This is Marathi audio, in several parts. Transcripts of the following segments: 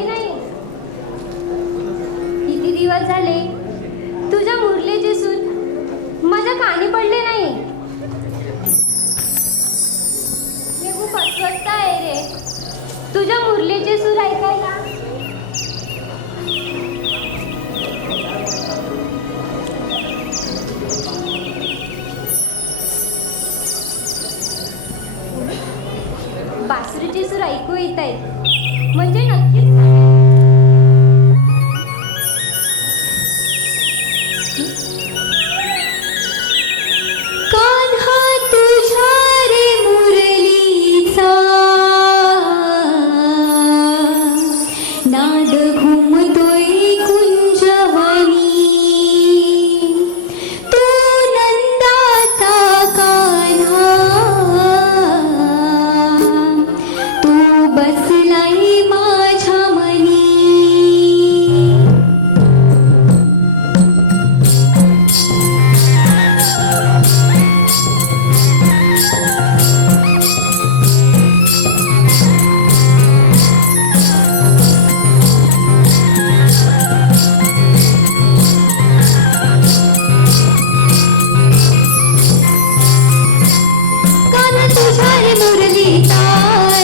आली नाही. किती दिवस झाले तुझ्या मुरलीचे सूर माझ्या कानी पडले नाही. मी खूप अस्वस्थ आहे रे तुझ्या मुरलीचे सूर ऐकायला. बासरीचे सूर ऐकू येत आहेत म्हणजे नक्कीच कान्हा तुझ्या रे मुरलीचा नाद घुमतोय कुंजवनी. तू नंदाचा कान्हा तू बसलाय माझ्या मनी. कान्हा तुझ्या रे मुरलीचा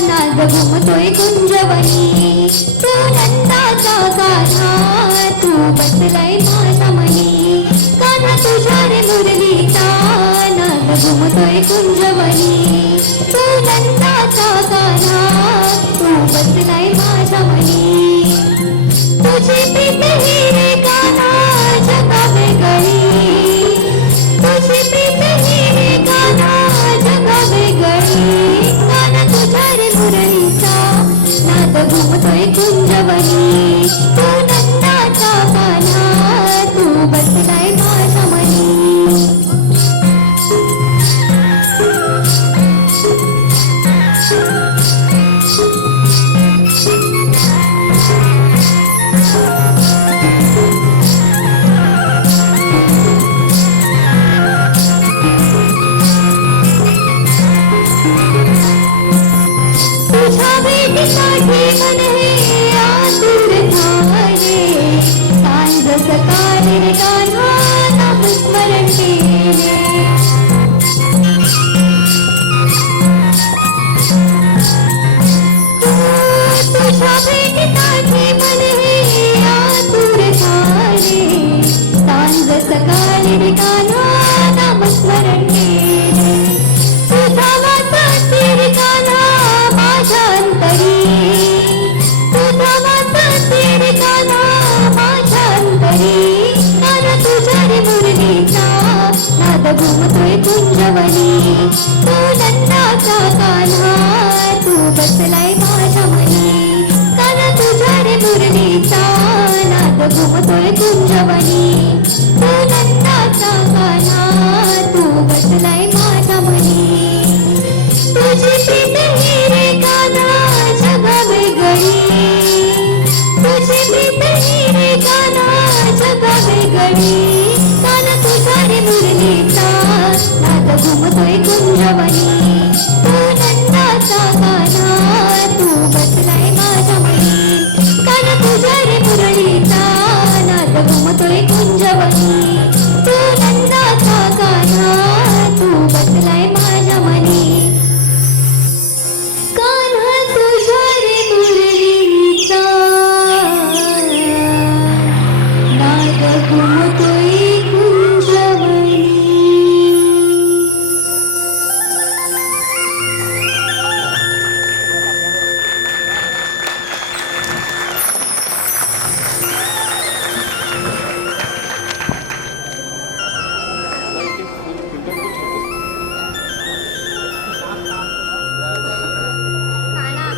नाद घुमतोय कुंजवनी. तू नंदाचा कान्हा तू बसलाय माझ्या मनी. कान्हा तुझ्या रे मुरलीचा नाद घुमतोय कुंजवनी. तू नंदाचा कान्हा तू बसलाय माझ्या मनी. तुझी प्रीत ही रे कान्हा जगा वेगळी. तुझी प्रीत ही रे कान्हा जगा वेगळी. कान्हा तुझ्या रे मुरलीचा नाद घुमतोय कुंजवनी. तू नंदाचा कान्हा तू बसलाय माझ्या मनी. तुझ्या भेटीसाठी मन हे आतुर झाले. सांज सकाळी रे कान्हा नामस्मरण केले. तुझ्या भेटीसाठी मन हे आतुर झाले. सांज सकाळी रे कान्हा नामस्मरण केले. तुझा वाचा रे कान्हा माझ्या अंतरी. तुझा वाचा रे कान्हा माझ्या अंतरी. कान्हा तुझ्या रे मुरलीचा नाद घुमतोय कुंजवनी. तू नंदाचा कान्हा तू बसलाय माझ्या मनी. कान्हा तुझ्या रे मुरलीचा नाद घुमतोय कुंजवनी. तू नंदाचा कान्हा तू बसलाय माझ्या मनी. तुझी प्रीत ही रे कान्हा जगा वेगळी. तुझी प्रीत ही रे कान्हा जगा वेगळी. कान्हा तुझ्या रे मुरलीचा नाद घुमतोय कुंजवनी. तू नंदाचा कान्हा तू बसलाय माझ्या मनी. कान्हा तुझ्या रे मुरलीचा नाद घुमतोय कुंजवनी. तू नंदाचा कान्हा तू बसलाय माझ्या मनी. कान्हा तुझ्या रे मुरलीचा नाद घुमतोय कुंजवनी. कान्हा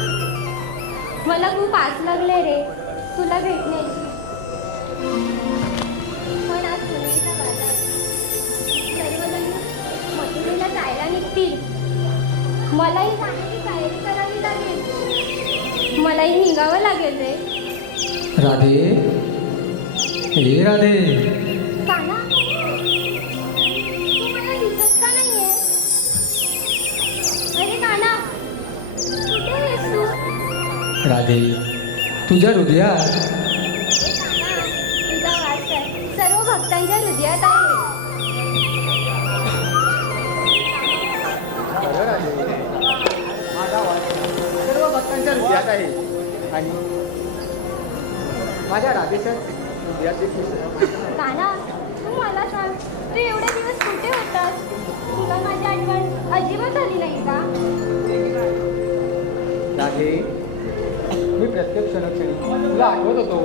मला खूप आस लागले रे तुला भेटण्याची. पण आज पुण्याचा बाजार सर्वजण मथुरेला जायला निघतील. मलाही जाण्याची तयारी करावी लागेल. मलाही निघावं लागेल रे. राधे, हे राधे, कान्हा तू मला दिसत का नाहीये? अरे कान्हा कुठे आहेस तू? राधे, तुझ्या हृदयात तुझा वास सर्व भक्तांच्या हृदयात आहे. माझा वास सर्व भक्तांच्या हृदयात आहे आणि माझ्या राधेच्या हृदयात देखील. काना, तू मला सांग, तू एवढे दिवस कुठे होतास? तुला माझी आठवण अजिबात आली नाही का? राधे, मी प्रत्येक क्षणोक्षणी तुला आठवत होतो.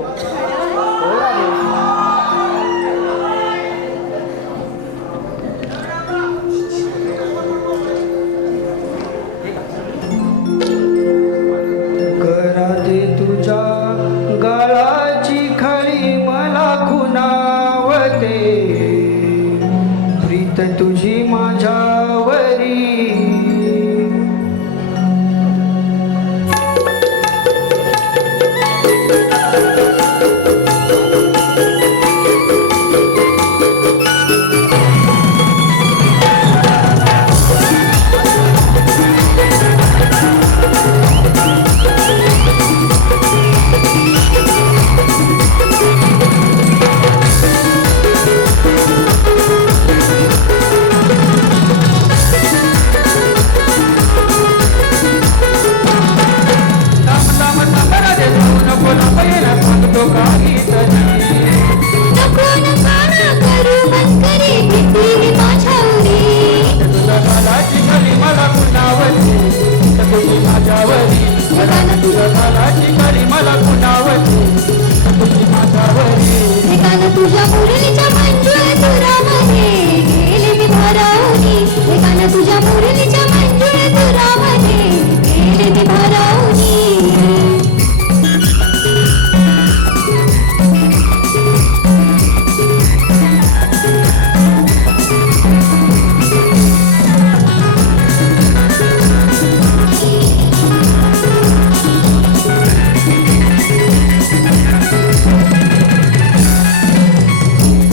हो राधे. राधे तुझ्या गळाची खळी मला खुणावते, प्रीत तुझी माझ्यावरी. नको न काना करू मस्करी, भीती ही माझ्यावरी. एकानं तुझ्या मुरलीच्या मंजुळ सुरामध्ये गेले मी भारावनी. एकानं तुझ्या मुरलीच्या मंजुळ सुरामध्ये गेले मी भारावनी.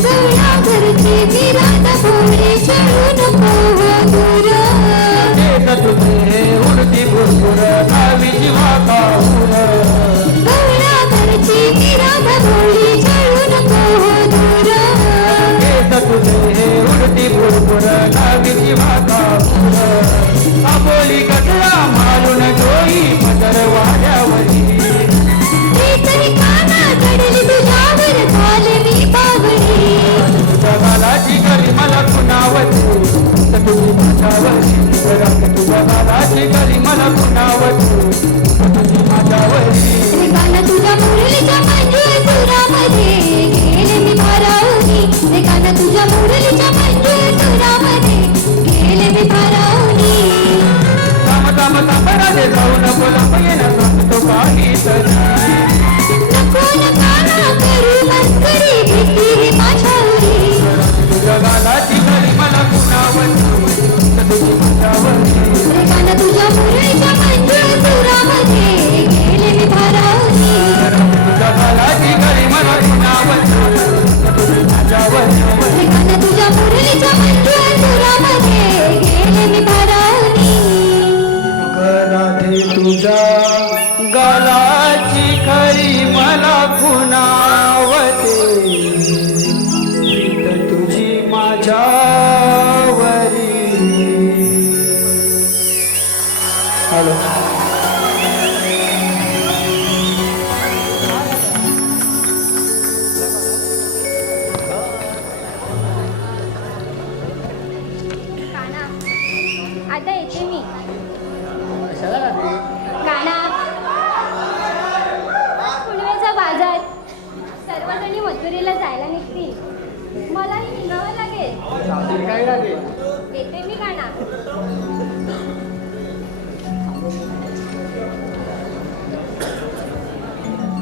गवळा घरची विराट भोवरे चढू नको हो दूर. गवळा घरची विराट भोवरे चढू नको हो दूर. प्रीतही काना चढली तुझ्यावर झाले मी बावरी. एकानं तुझ्या मुरलीच्या मंजुळ सुरामध्ये गेले मी भारावनी. एकानं तुझ्या मुरलीच्या मंजुळ सुरामध्ये गेले मी भारावनी. नको न काना करू मस्करी, भीती ही माझ्यावरी. एकानं तुझ्या मुरलीच्या मंजुळ सुरामध्ये गेले मी भारावनी. एकानं तुझ्या मुरलीच्या मंजुळ सुरामध्ये गेले मी भारावनी. राधे तुझ्या गळाची खळी मला खुणावते, प्रीत तुझी माझ्यावरी. हॅलो. काना, आता येते मी. कशाला राधे? काना, पुणवेचा बाजार. सर्वजणी मथुरेला जायला निघतील. मलाही निघावं लागेल. जातील काय राधे? येते मी काना.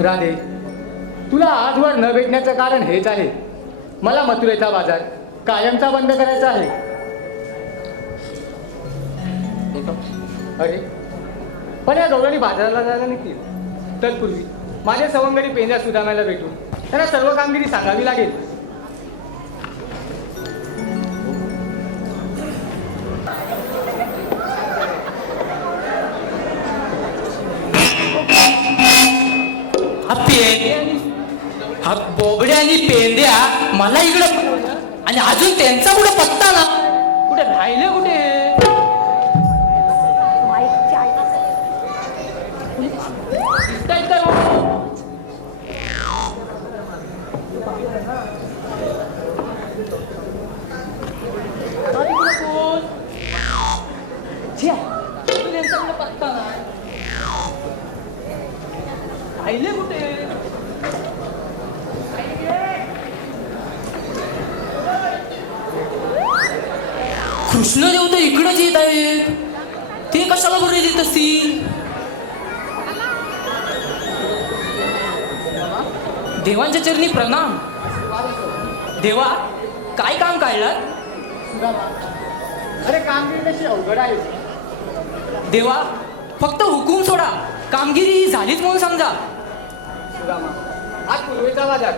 राधे, तुला आजवर न भेटण्याचं कारण हेच आहे. मला मथुरेचा बाजार कायमचा बंद करायचा आहे. अरे, पण या गौरणी बाजाराला जायला निघतील. तत्पूर्वी माझे सवंगडी पेंजा सुदामाला भेटून त्यांना सर्व कामगिरी सांगावी लागेल. हा बोबड्या आणि पेंड्या मला इकडं बोलवलं आणि अजून त्यांचा कुठं पत्ता ना. कुठे राहिले कुठे? दिसतायत का हो? अरे इकडं कोण? छे, अजून यांचा कुठं पत्ता नाही. राहिले कुठे? कृष्णदेव तर इकडंच येत आहेत. ते कशाला बरं येत असतील? देवांच्या चरणी प्रणाम. देवा, काय काम काढलं? अरे कामगिरी तशी अवघड आहे. देवा, फक्त हुकूम सोडा. कामगिरी झालीच म्हणून समजा. सुदामा, आज पूर्वेचा बाजार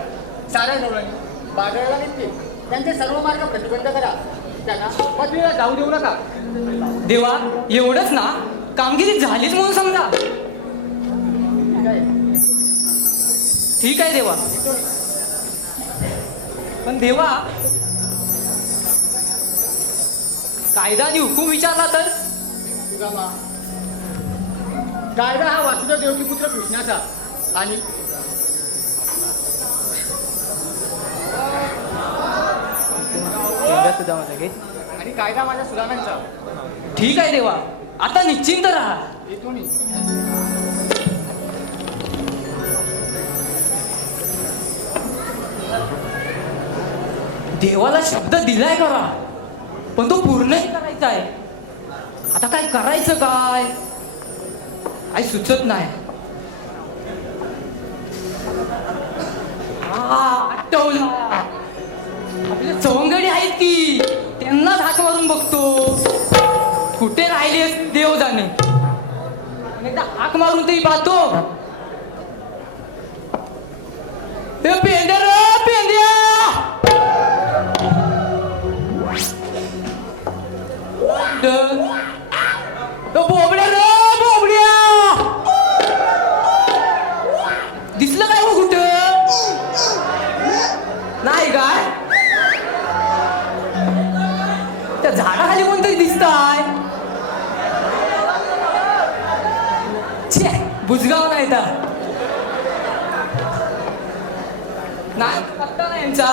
साऱ्या गवळणी बाजाराला निघतील. त्यांचे सर्व मार्ग प्रतिबंध करा. त्यांना पदवीला जाऊ देऊ नका. देवा, एवढंच ना? कामगिरी झालीच म्हणून समजा. ठीक आहे. ठीक आहे देवा. पण देवा, कायदा आणि हुकूम विचारला तर? सुदामा, कायदा हा वासुदेव देवकीपुत्र कृष्णाचा आणि आणि कायदा माझ्या सुदामांचा. ठीक आहे देवा, आता निश्चिंत राहा. येतो मी. देवाला शब्द दिलाय करा, पण तो पूर्णही करायचा आहे. आता काय करायचं? काय सुचत नाही. आठवलं, आपले सवंगडी आहेत की, त्यांनाच हाक मारून बघतो. कुठे राहिले देव जाणे. एकदा हाक मारून तरी पाहतो. ए पेंड्या रे पेंड्या, बोबड्या रे बोबड्या, दिसलं काय हो कुठं? नाही काय? त्या झाडाखाली कोणतरी दिसताय. छे, बुजगाव नाही तर नाही. पत्ता नाही यांचा.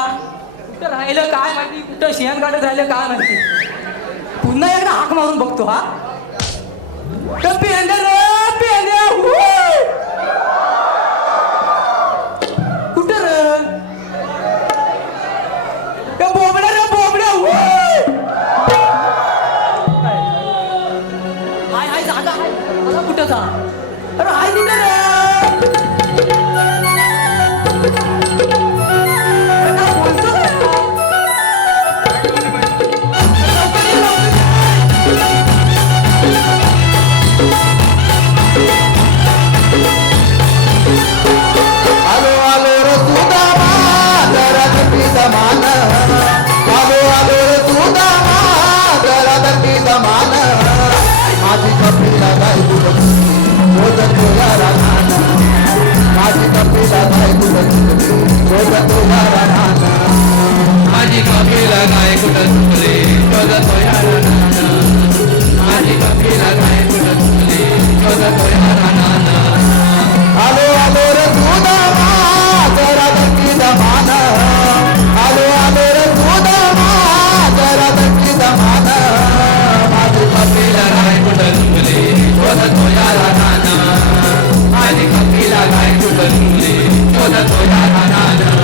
कुठं राहिलं काय माहिती, कुठं शियान काढत राहिलं काय माहिती. पुन्हा एकदा हाक मारून बघतो. हा पेंड्या रे पेंड्या, कुठं रे? बोबड्या रे बोबड्या, हाय हाय जागा हाय. मला कुठं जा? अरे हाय कुठं रे? माझी कपिला गाय कुठं चुकली, शोधतो यारा नाना. माझी कपिला गाय कुठं चुकली, शोधतो यारा नाना. आलो आलो रे सुदामा, जरा धक्की दमान. आलो आलो रे सुदामा, जरा धक्की दमान. माझी कपिला गाय कुठं चुकली, शोधतो यारा नाना. माझी कपिला गाय कुठं चुकली, शोधतो यारा नाना.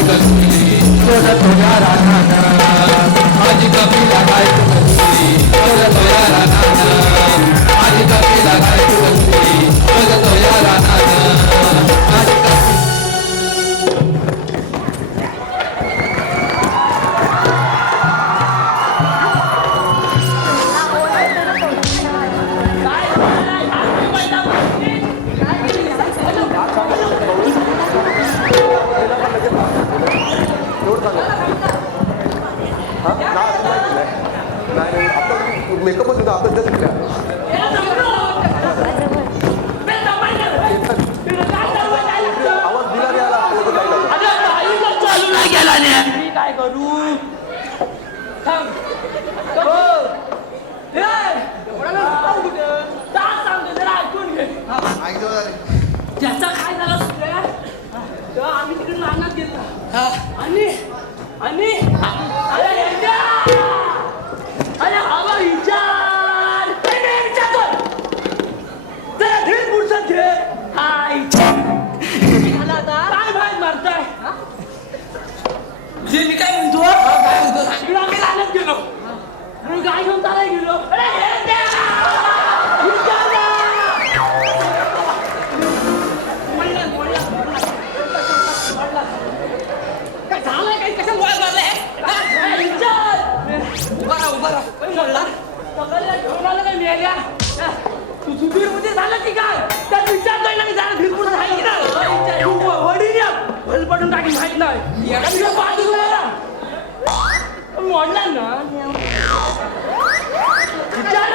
कुठं चुकली शोधतो या रानानं माझी कपिला काय कुठं चुकली शोधतो या रानानं माझी कपिला काय कुठं चुकली शोधतो या रानानं माझी मेकअपच होता आता जस्ट आवाज दिला नाही आला मी काय करू त्याचा काय झाला आम्ही तिकडे रानात गेलो आणि अरे हवा विचार जरा धीर पुढचं घे काय बाहेर मारताय जे मी काय म्हणतो आम्ही रानात गेलो आणि गाय घेऊन चालायला गेलो अरे हे द्या! विचार द्या! काय झालंय काही कसं गोळा मारलंय विचार उभा मोडला सकाळी घेऊन आलं काय मिळाल्या तू सुधीर मध्ये झालं की काय त्यात विचारतोय ना मी जरा भिरपूर आहे की नाही वडील भल पडून टाकी माहित नाही मोडला ना विचार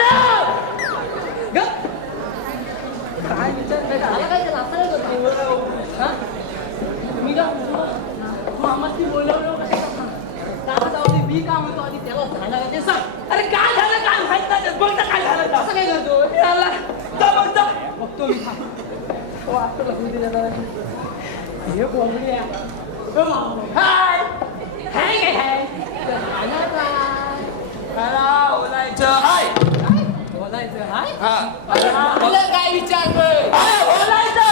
काय विचार झालं काय मी का मामाची बोलवलं मी काय म्हणतो आधी त्याला झालं ते सांग अरे काय झालं काय माहित नाही बघ ना काय झालं असं काय करतो बघतो मी हे बोलूया हाय हाय काय हाय बोलायचं हाय बोलायचं हाय हा काय विचारतोय बोलायचं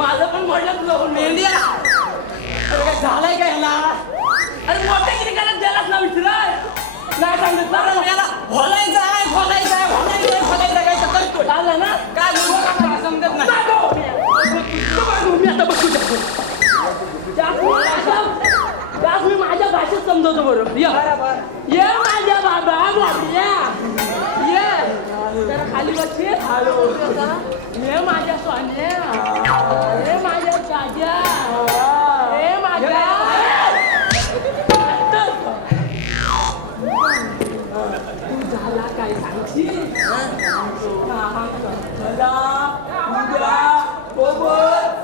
माझं पण म्हणलं तुला मेंढी अरे काय झालंय काय ह्याला अरे मोठ्या किती करत द्यायलाच ना विसराय नाही सांगितलं याला बोलायचं आहे बोलायचं आहे बोलायचं आहे बोलायचं काय तर करतो झालं ना काय समजत नाही मी आता बघू शकतो त्याच मी माझ्या भाषेत समजवतो बरोबर ये माझ्या बाबा ये जरा खाली बसते हॅलो हे माझ्या सोन्या हे माझ्या ताज्या हे माझ्या तू झाला काय सांगशील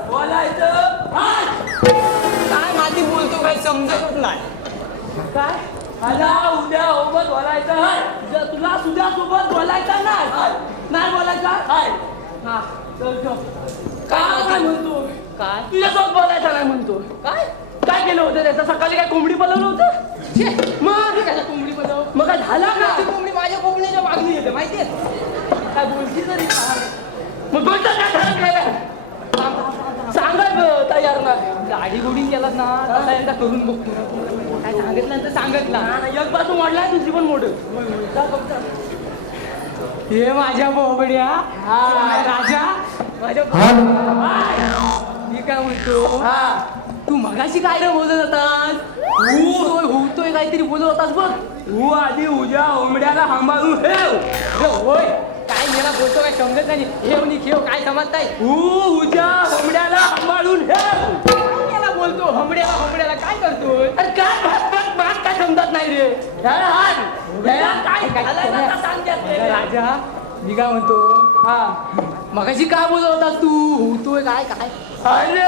बोलायचं काय माझी बोलतो काही समजतच नाही काय आला उद्या सोबत बोलायचं तुला सुद्धा सोबत बोलायचं नाही बोलायचं हा चल काय म्हणतो काय तुझ्यासोबत बोलायचं नाही म्हणतो काय काय केलं होतं त्याचं सकाळी काय कोंबडी बनवलं होतं मग काय कोंबडी बनव मग काय झालं का ती कोंबडी माझ्या कोंबडीच्या मागणी येते माहितीये काय बोलती तरी मग बोलतो काय सांगाय तयार ना गाडी गोडी केलात ना तसा एकदा करून बघतो काय सांगितलं तर सांगत ना एक बाजू मोडलाय दुसरी पण मोड हे माझ्या बोबड्या राजा माझ्या मी काय म्हणतो तू मगाशी काय रे बोलत होतास होतोय काहीतरी बोलत होतास बघ तू आधी उद्या ओमड्याला सांभाळून ठेव होय काय मेला बोलतो काय समजत नाही ठेव नि ठेव काय समजताय उद्या ओमड्याला सांभाळून ठेव याला बोलतो हमड्याला काय करतोय अरे काय बात काय समजत नाही रे काय राजा मी काय म्हणतो मगाशी काय बोलत होता तू होतोय काय काय अरे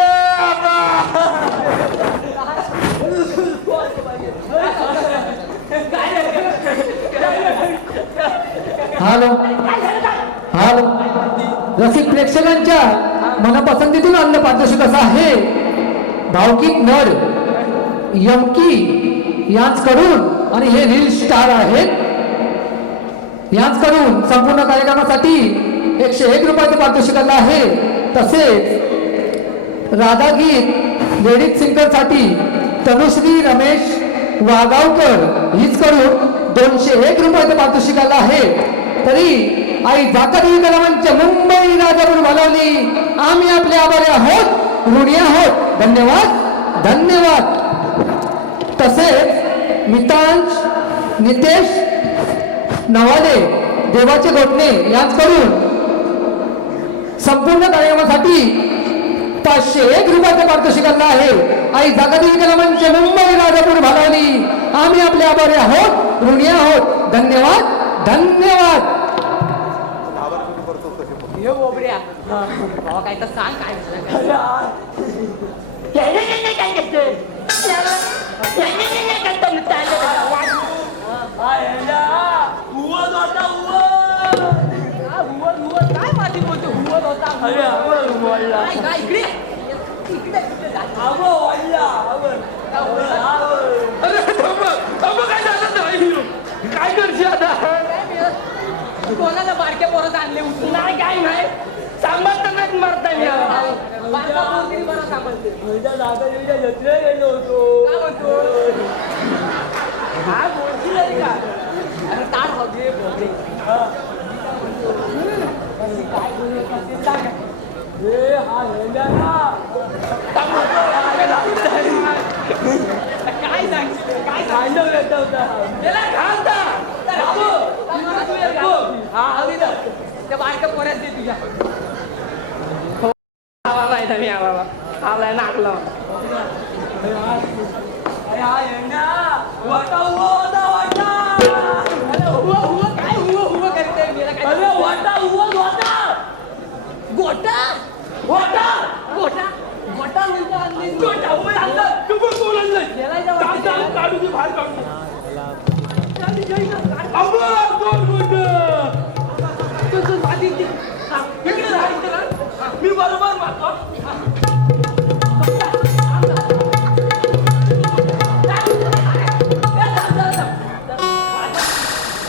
हॅलो हॅलो रसिक प्रेक्षकांच्या मनपसंतीतून अन्न पारितोषिक असं आहे भावकिक नर यमकी यांच्याकडून आणि हे रील स्टार आहेत याच करून संपूर्ण कार्यक्रमासाठी 101 रुपयाचं पारितोषिक आहे. तसेच राधागीत लेडीज सिंगरसाठी तनुश्री रमेश वागावकर हीच करून 201 रुपयाचं पारितोषिक आहे. तरी आई जाकादेवी कलामंच मुंबई राजापूर भलवली आम्ही आपले आभारी आहोत, ऋणी आहोत. धन्यवाद धन्यवाद. तसेच मितांश नितेश नवाले देवाचे घोटणे याच करून संपूर्ण कार्यक्रमासाठी 501 रुपयाचं पारितोषिक आहे. आई जागतिक कलामंच मुंबई राजापूर भलवली आम्ही आपले आभारी आहोत, ऋणी आहोत. धन्यवाद धन्यवाद. ये बोबड्या बाबा काय तर सांग काय काय माती बोलतो हुवत होता काय इकडे इकडे काय करशील आता? कोणाला बारक्या पोरात आणले उचलून नाही काय नाही सांगत तर मारता मी बारका पोर तरी बरं सांभाळते जत्रे गेलो होतो. काय म्हणतो काय बोलशील रे का? अरे ताट बघे बोबडे काय बोलतो हे हा हेंडा ना काय सांगशील काय कांडव येत होता त्याला घालता हा हवी ना त्या बारक्या पोऱ्यात दे तुझ्या माहिती मी आला आलाय नाकला हा हेंडा वाटा होता वाटा काय हुव करते गेला काय अरे वाटा होता गोटा वाटा गोटा गोटा म्हणजे आणली गोटा बोलला तू पण बोलला गेलायचा वाटतं. काढू दे बाहेर काढू अबो दोन गोट तू आधी ती- इकडे राहायचं ना मी बरोबर मारतो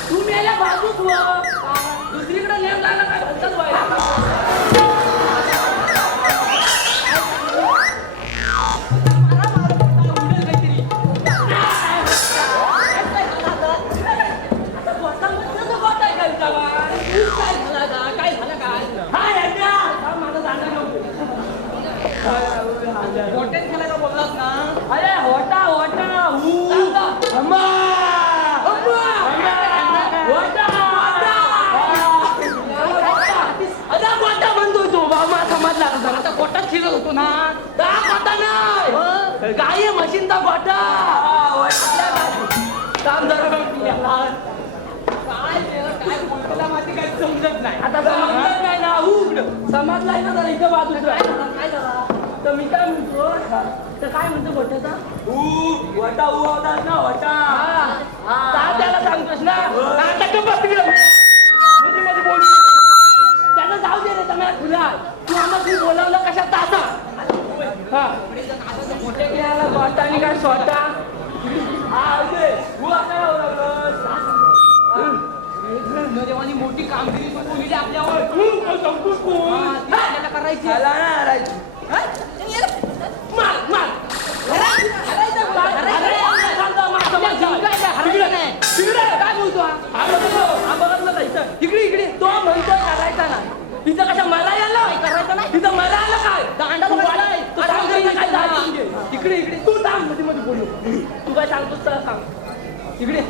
तू मेल्या बाजूच व दुसरीकडे नेम लागला काय म्हणतात व्हायला काय झालं काय हा हेंडा माझा दांडा मोठ्यात खेळायला बोललास ना अरे होटा होटा अम्मा होटा अरे गोटा म्हणतो तो बाबा समजला का आता गोटात खेळत होतो ना ता गोटा नाही गाई म्हशींचा गोटा काम जरा काय केलं, काय बोलतेला माहिती काही समजत नाही आता समजलं काय ना उघड समजलाय ना जरा इथं बाजूला काय झालं तर मी काय म्हणतो तर काय म्हणतो गोट्याचा वटा होता ना वटा त्याला सांगतोस ना नाटक बसली मध्ये मध्ये बोल त्याला जाऊ दे रे तुम्हाला खुला तू आम्हाला बोलावलं कशा तासा हा मोठे घ्यायला गोटा आणि काय स्वतः हा दे देवानी मोठी कामगिरी सोपवलेली आपल्यावर हा, ती आपल्याला करायची काय बोलतो इकडे इकडे तो म्हणतोय करायचा ना तिथं कशा मला यायला करायचं नाही तिथं मला आलं काय दांडा बसलाय. तू सांगतोय काय दाखवून दे. इकडे इकडे तू सांग मध्ये मध्ये बोलू तू काय सांगतोस तर सांग इकडे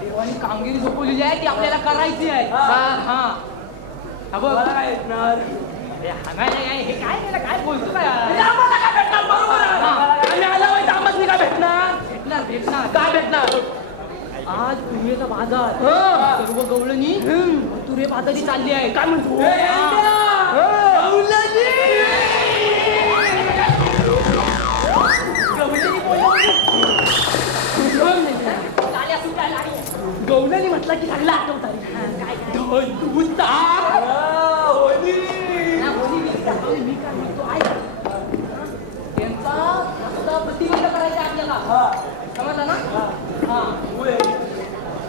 देवानी कामगिरी सोपवलेली आहे ती आपल्याला करायची आहे हा बघ मला काय येणार हे काय केलं काय बोलतो काय आम्हाला काय भेटणार बरोबर आहे. आम्ही आल्यावर आम्हाला काय भेटणार भेटणार भेटणार काय भेटणार आज तुरेचा बाजार सर्व गवळणी तुरे बाजारी चालली आहे काय म्हणतो गवळणी म्हटलं की लागला आठवत मी काय म्हणतो ऐक त्यांचा रस्ता प्रतिबंध करायचा आपल्याला समजलं ना हा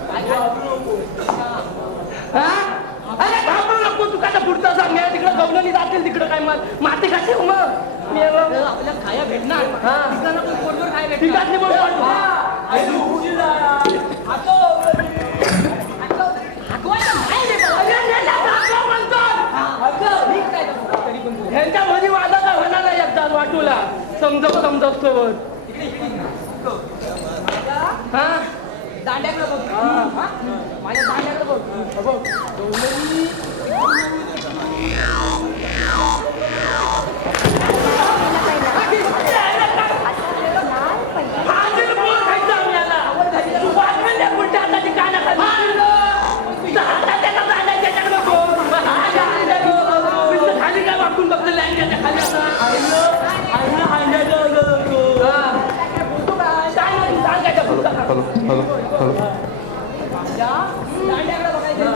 काय पुढचं सांग तिकडं गवलनी जातील तिकडं काय माती कशी हो मग मी आपल्या खाया भेटणार हा. ठिकाणं पण पोटभर खाया ठीक भेटणार. आहे हाकवायचं नाही रे बाबा. मी काय करतो? तरी पण तू. ह्यांच्या मध्ये वादा काय होणार नाही एकदा वाटूला समजव सोबत हा दांड्याकडे बघ. हा? माझ्या दांड्याकडे बघ. खाली काय वाकून बघतो लँग्याच्या खाली हॅलो हॅलो हॅलो दांड्याकडे बघायचं.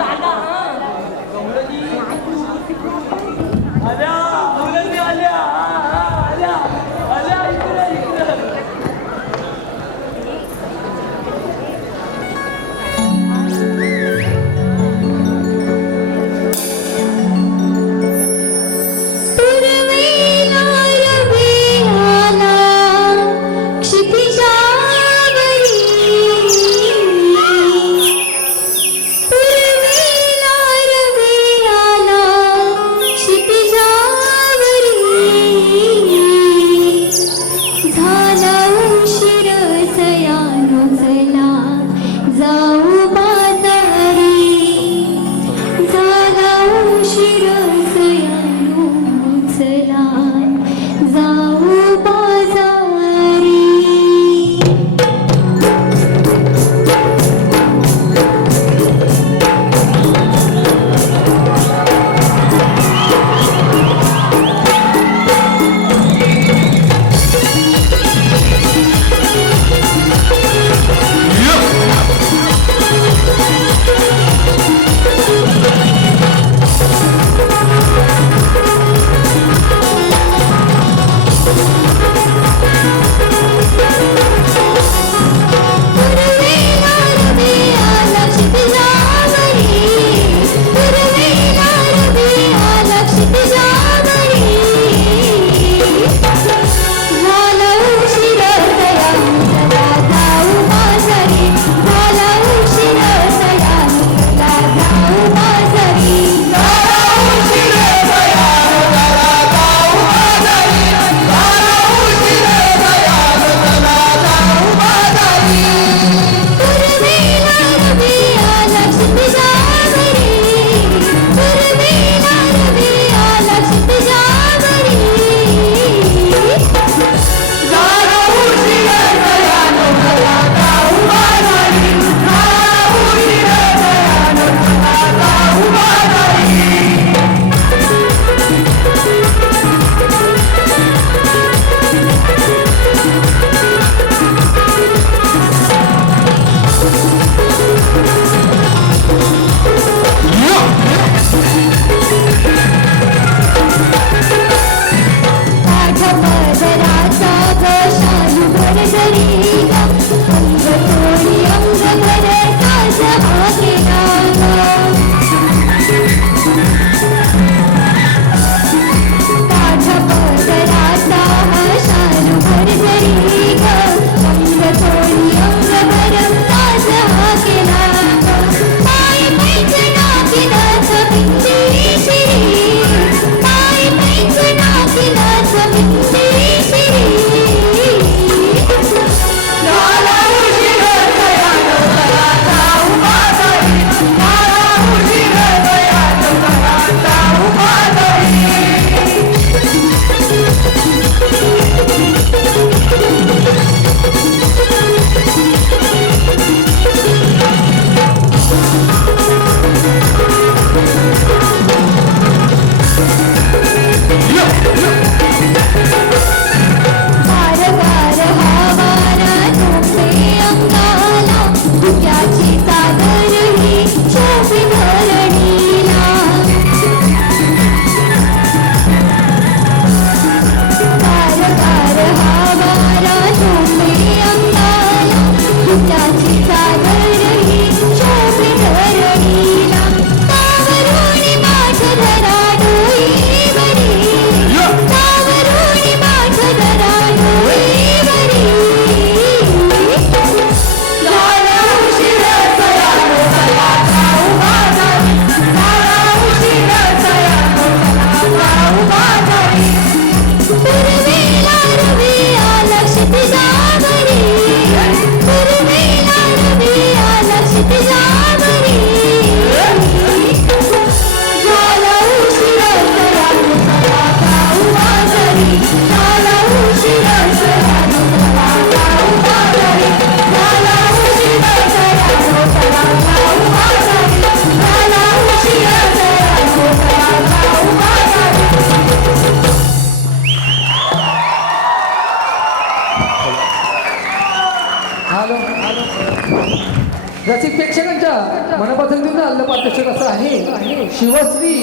शिवश्री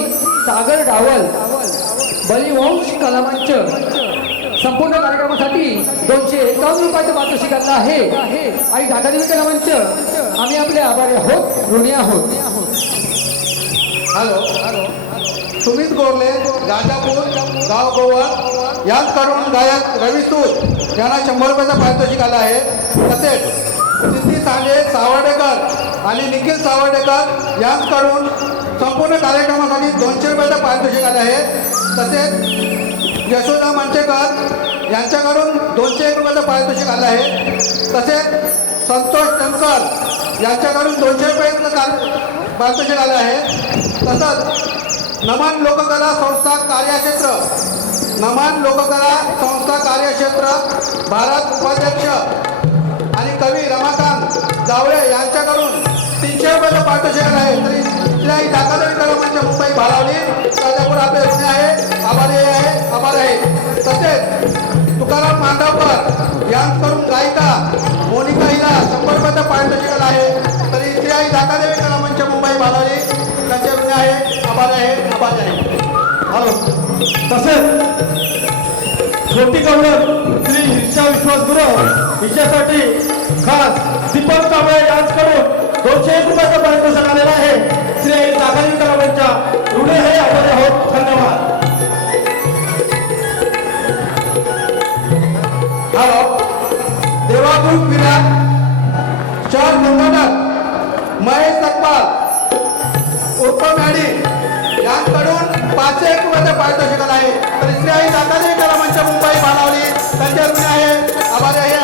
सागर डावल बलिवंश कलामंच संपूर्ण कार्यक्रमासाठी 251 रुपयाचं पारितोषिक आणलं आहे. आणि जागादेवी कलामंच आम्ही आपले आभारी आहोत, ऋणी आहोत. हॅलो सुमित गोरले राजापूर गाव गोवर यांच्याकडून गायक रवी सूद यांना 100 रुपयाचं पारितोषिक आलं आहे. तसेच सिद्धी सांडे सावर्डेकर आणि निखिल सावर्डेकर यांच्याकडून संपूर्ण कार्यक्रमासाठी 200 रुपयाचं पारितोषिक आलं आहे. तसेच यशोदा मंचेकर यांच्याकडून 201 रुपयाचं पारितोषिक आलं आहे. तसेच संतोष टंकर यांच्याकडून 200 रुपयाचं पारितोषिक आलं आहे. तसंच नमन लोककला संस्था कार्यक्षेत्र भारत उपाध्यक्ष आणि कवी रमाकांत जावळे यांच्याकडून 300 रुपयाचं पारितोषिक आहे. तरी तिलाही दाखल कलामंच मुंबई भारावली राजापूर आपले ऋणी आहे, आभार आहे. तसेच तुकाराम मांडवकर यांच्याकडून गायिका मोनिका हिला 100 रुपयाचं पारितोषिक आहे. तरी तिलाही दाखल कलामंच मुंबई भारावली त्यांचे ऋणी आहे, आभार आहे. हॅलो तसेच छोटी गौरव श्री ईर्षा विश्वासगुरव हिच्यासाठी खास दीपक कांबळे यांच्याकडून 201 रुपयाचं पारितोषिक आलेलं आहे. श्री आई जागादेवी कलामंच्या ऋणी आहे, आभारी आहोत. धन्यवाद. हॅलो देवादूत विराट शहर संघटक महेश सकपाल उर्फ मॅडी यांच्याकडून 501 रुपयाचं पारितोषिक आलं आहे. तर श्री आई जागादेवी कलामंच मुंबई भारावली त्यांचे ऋणी आहे, आभारी आहे.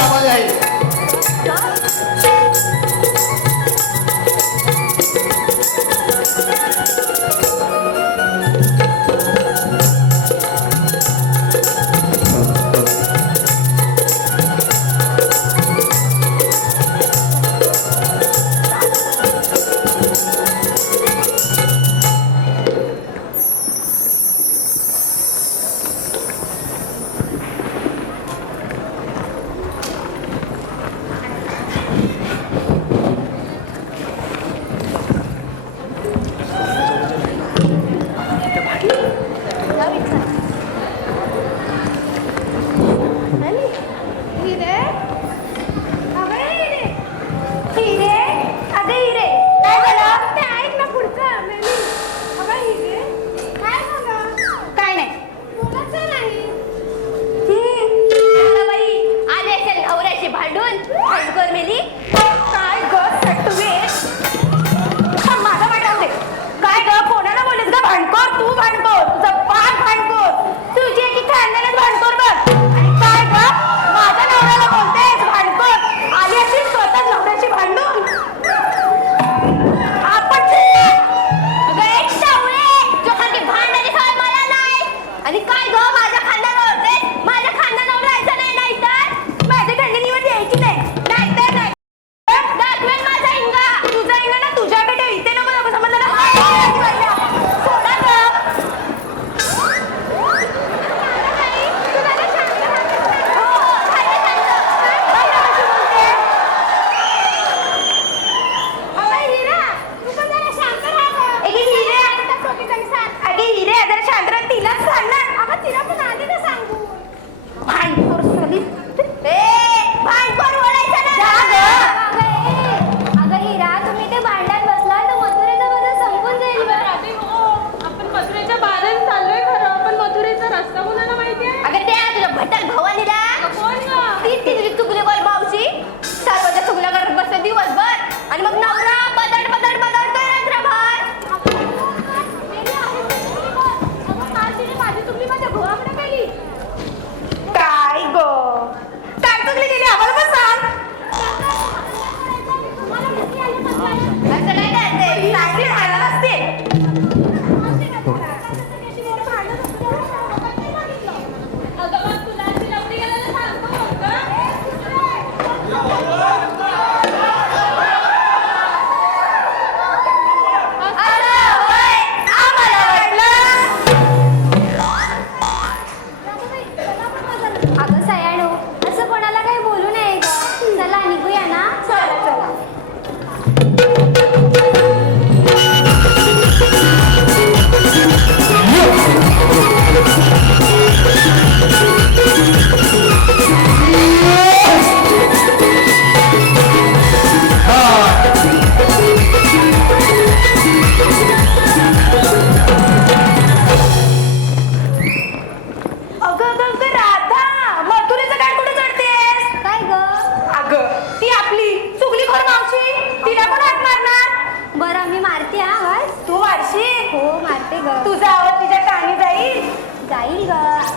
ग तुझा आवाज तिच्या कानी जाईल. जाईल ग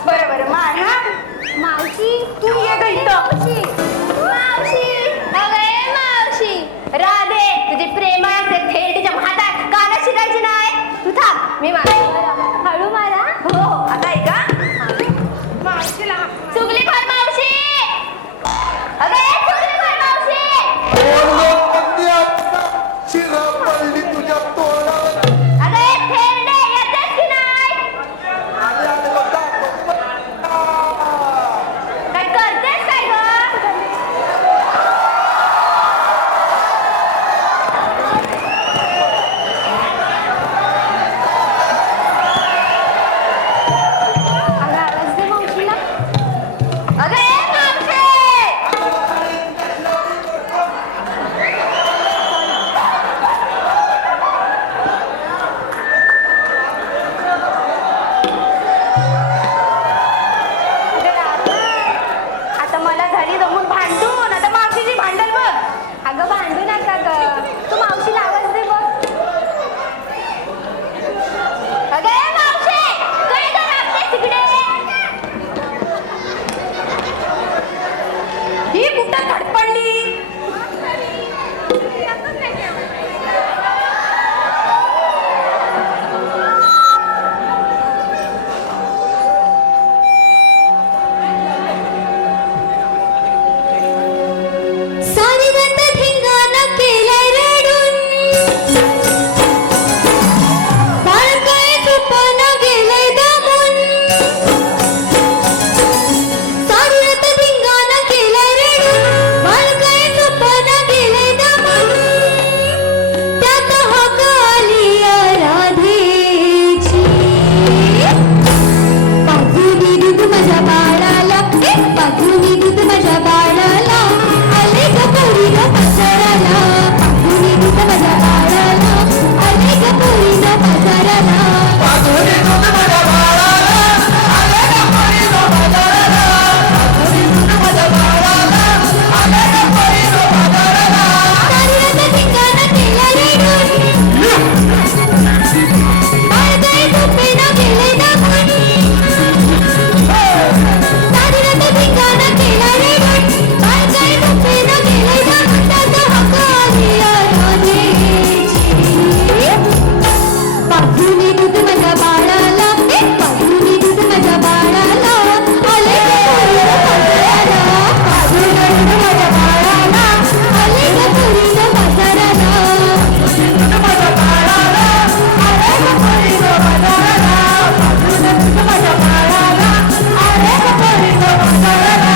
बरं बरं मार हा. मावशी तू ये ग इथं. मावशी मावशी अगं ए मावशी राधे तुझी प्रेमळ असे थेट तिच्या हातात कानात शिकायची नाही. तू थांब मी मार. हळू मारा हो आता ऐका. मावशीला चुगली कर मावशी. अगं ए, चुगली कर मावशी. शिरा पडली तुझ्या तोंडावर. अगं ए, थेरडे येतेस की नाही? आले आले बघा. काय करतेस काय ग? अगं आवाज दे मावशीला अगं ए, मावशी. अगं राधा, आता मला झाली जमून भांडून. आता मावशीची भांडण बघ. अगं भांडू नका ग तू मावशीला आवाज दे बघ अगं ए, मावशी, काय करतेस इकडे? ही कुठं धडपडली? सारी रात धिंगाणा केलाय रडून, बाळ काय झोपाना गेलंय दमून. सारी रात धिंगाणा केलाय रडून, बाळ काय झोपाना गेलंय दमून. त्यात हाक आली राधेची, बाजूनी दूध माझ्या बाळाला, बाजूनी दूध माझ्या बाळाला, आले ग पोरी ग बाजाराला. बाजूनी दूध माझ्या बाळाला, आले ग पोरी ग बाजाराला. बाजूने दूध माझ्या बाळाला, आले ग पोरी ग बाजाराला. बाजूने दूध माझ्या बाळाला, आले ग पोरी ग बाजाराला. सारी रात धिंगाणा केला रडून, बाळ काय झोपेना गेले दमून. सारी रात धिंगाणा केला रडून, बाळ काय झोपेना गेले दमून. त्यात हाक आली राधेची, बाजूनी दूध माझ्या बाळाला, बाजूनी दूध माझ्या बाळाला, आले ग पोरी ग बाजाराला. बाजूला दूध माझ्या बाळाला, आले ग पोरी ग बाजाराला. दूध माझ्या बाळाला, आले ग पोरी ग बाजाराला. बाजूने दूध माझ्या बाळाला, आले ग पोरी ग बाजाराला.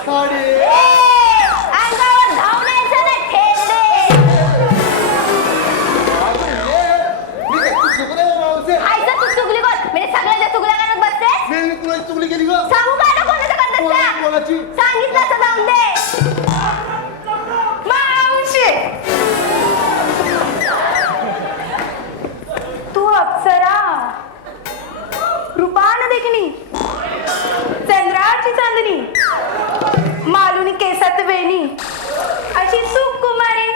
वसाडे अंगावर धावून यायचं नाही ठेवले मी काय चुकलो नाही मावशे आईचं तू चुगली कर म्हणजे सगळ्याच्या चुगल्या करत बसतेस मी तुला चुकली केली ग सांगू का ना कोणाचं करत कोणाची सांगितलं असं जाऊन दे मावशी तू अप्सरा रूपान देखणी चंद्राची चांदणी मालुनी केसात वेणी अशी सुकुमारी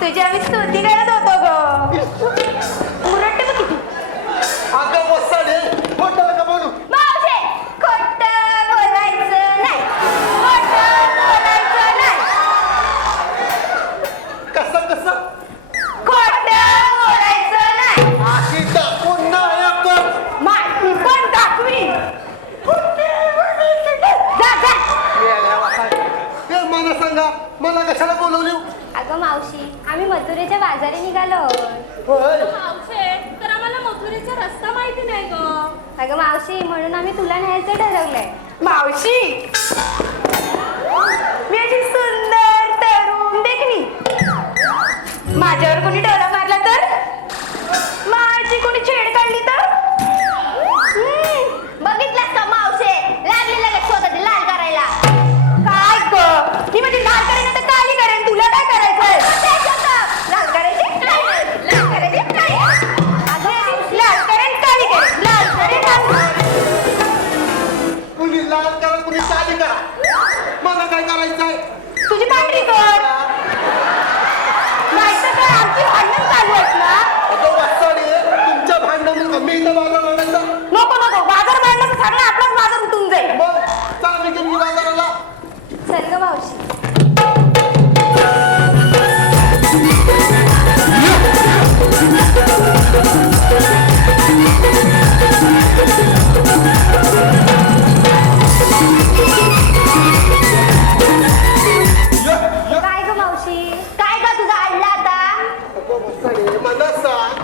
तुझ्या मी स्तुती करत होतो ग उरट बघ किती अगं वसाडे खोटं नका बोलू मावशे खोटं बोलायचं नाही खोटं बोलायचं नाही कसं कसं खोटं बोलायचं नाही अशी दाखवून नाही आपण माहिती पण दाखवी जा जा ते मला सांगा मला कशाला बोलवली अगं मावशी आम्ही मथुरेच्या बाजारी निघालो होय मावशे तर आम्हाला मथुरेचा रस्ता माहिती नाही ग अगं मावशी म्हणून आम्ही तुला न्यायचं ठरवलंय मावशी मी अशी सुंदर तरुण देखणी माझ्यावर कोणी डोळा मारला तर माझी कोणी छेड काढली तर बघितलंस का मावशे लागली लगेच स्वतःची लाल करायला काय ग मी म्हणजे लाल करेन तर काली करेन तुला काय करायचंय लाल करायची लाल करायची लाल करेन काली करेन लाल करेन कुणी लाल करा कुणी काली करा मला काय करायचंय तुझी पांढरी कर नाही तर काय आमची भांडण चालू आहेत ना अगं वसाडे तुमच्या भांडण मी इथं बाजार आणायचं नको नको बाजार भांडणाचं सगळं आपलाच बाजार उठून जाईल मग चाल मी गेली बाजाराला चल ग मावशी काय ग मावशी काय का तुझा आणला आता अगं वसाडे मला सांग